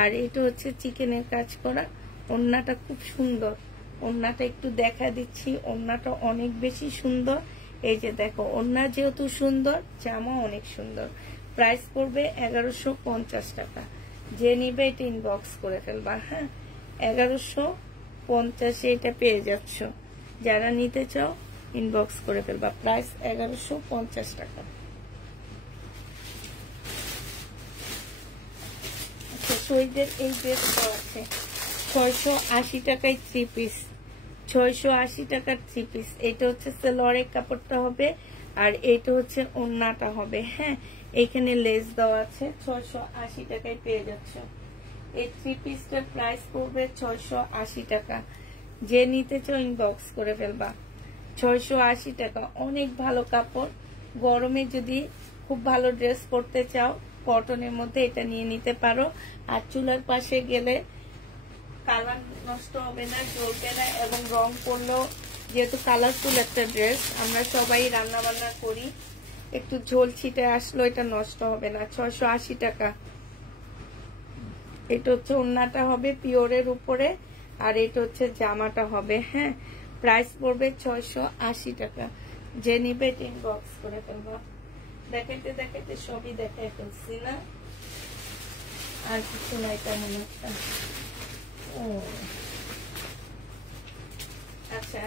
আর এটা হচ্ছে চিকেনের কাজ করা। ওড়নাটা খুব সুন্দর, ওড়নাটা একটু দেখা দিচ্ছি। ওড়নাটা অনেক বেশি সুন্দর। এই যে দেখো, ওড়না যেহেতু সুন্দর, জামা অনেক সুন্দর। প্রাইস পড়বে 1150 টাকা। যে নিবে এটা ইনবক্স করে ফেলবা, হ্যাঁ 1150 এটা পেয়ে যাচ্ছ। যারা নিতে চাও ইনবক্স করে ফেলবা। প্রাইস 1150 টাকা। আচ্ছা শহীদের এই ড্রেসটা আছে 680 টাকায় 3 পিস। 680 টাকার 3 পিস। এটা হচ্ছে সেলোয়ারের কাপড়টা হবে, আর এটা হচ্ছে ওড়নাটা হবে, হ্যাঁ এখানে লেস দেওয়া আছে। 680 টাকায় পেয়ে যাচ্ছ। এই 3 পিসটার প্রাইস পড়বে 680 টাকা। যে নিতে চাও ইনবক্স করে ফেলবা। 680 টাকা, অনেক ভালো কাপড়। গরমে যদি খুব ভালো ড্রেস পরতে চাও, কটনের মধ্যে এটা নিয়ে নিতে পারো। আর চুলার পাশে গেলে কালার নষ্ট হবে না, জ্বলবে না, এবং রং করলেও যেহেতু কালারফুল একটা ড্রেস, আমরা সবাই রান্না বান্না করি, একটু ঝোল ছিটে আসলো, এটা নষ্ট হবে না। 680 টাকা। এটা হচ্ছে ওড়নাটা হবে পিওরের উপরে, আর এটা হচ্ছে জামাটা হবে, হ্যাঁ প্রাইস পড়বে 680 টাকা। যে নিবে ইনবক্স করে ফেলবা। দেখাইতে দেখাইতে সবই দেখাই ফেলছি না, আর কিছু নাই তেমন একটা। আচ্ছা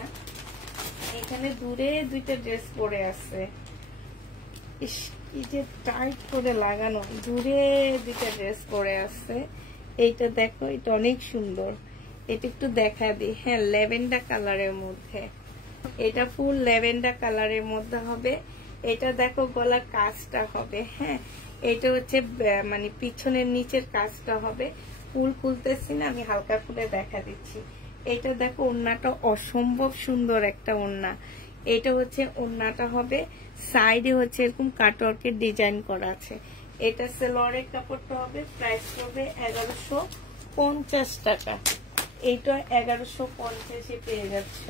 এখানে দূরে দুইটা ড্রেস পরে আছে, কি যে টাইট করে লাগানো, দূরে দুইটা ড্রেস পরে আছে। এইটা দেখো, এটা অনেক সুন্দর। এটা একটু দেখা দিই, হ্যাঁ ল্যাভেন্ডার কালারের মধ্যে, এটা ফুল ল্যাভেন্ডার কালারের মধ্যে হবে। এটা দেখো গলার কাজটা হবে, হ্যাঁ এটা হচ্ছে মানে পিছনের নিচের কাজটা হবে। ফুল খুলতেছি না, আমি হালকা খুলে দেখা দিচ্ছি। এটা দেখো ওড়নাটা অসম্ভব সুন্দর একটা ওড়না। এটা হচ্ছে ওড়নাটা হবে, সাইডে হচ্ছে এরকম কাটওয়ার্কের ডিজাইন করা আছে। এটা সেলোয়ারের কাপড়টা হবে। প্রাইস পড়বে 1150 টাকা। এইটা 1150-এ পেয়ে যাচ্ছ।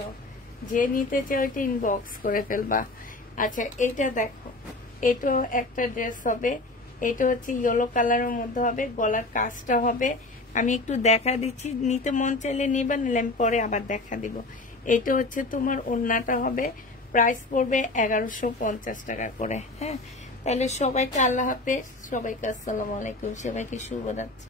যে নিতে চাও এটা ইনবক্স করে ফেলবা। আচ্ছা এটা দেখো, এটাও একটা ড্রেস হবে। এটা হচ্ছে ইয়েলো কালারের মধ্যে হবে, গলার কাজটা হবে। আমি একটু দেখা দিচ্ছি, নিতে মন চাইলে নিবা, নিলে আমি পরে আবার দেখা দিব। এটা হচ্ছে তোমার ওড়নাটা হবে। প্রাইস পড়বে 1150 টাকা করে, হ্যাঁ। তাহলে সবাইকে আল্লাহ হাফেজ, সবাইকে আসসালামু আলাইকুম, সবাইকে শুভরাত্রি।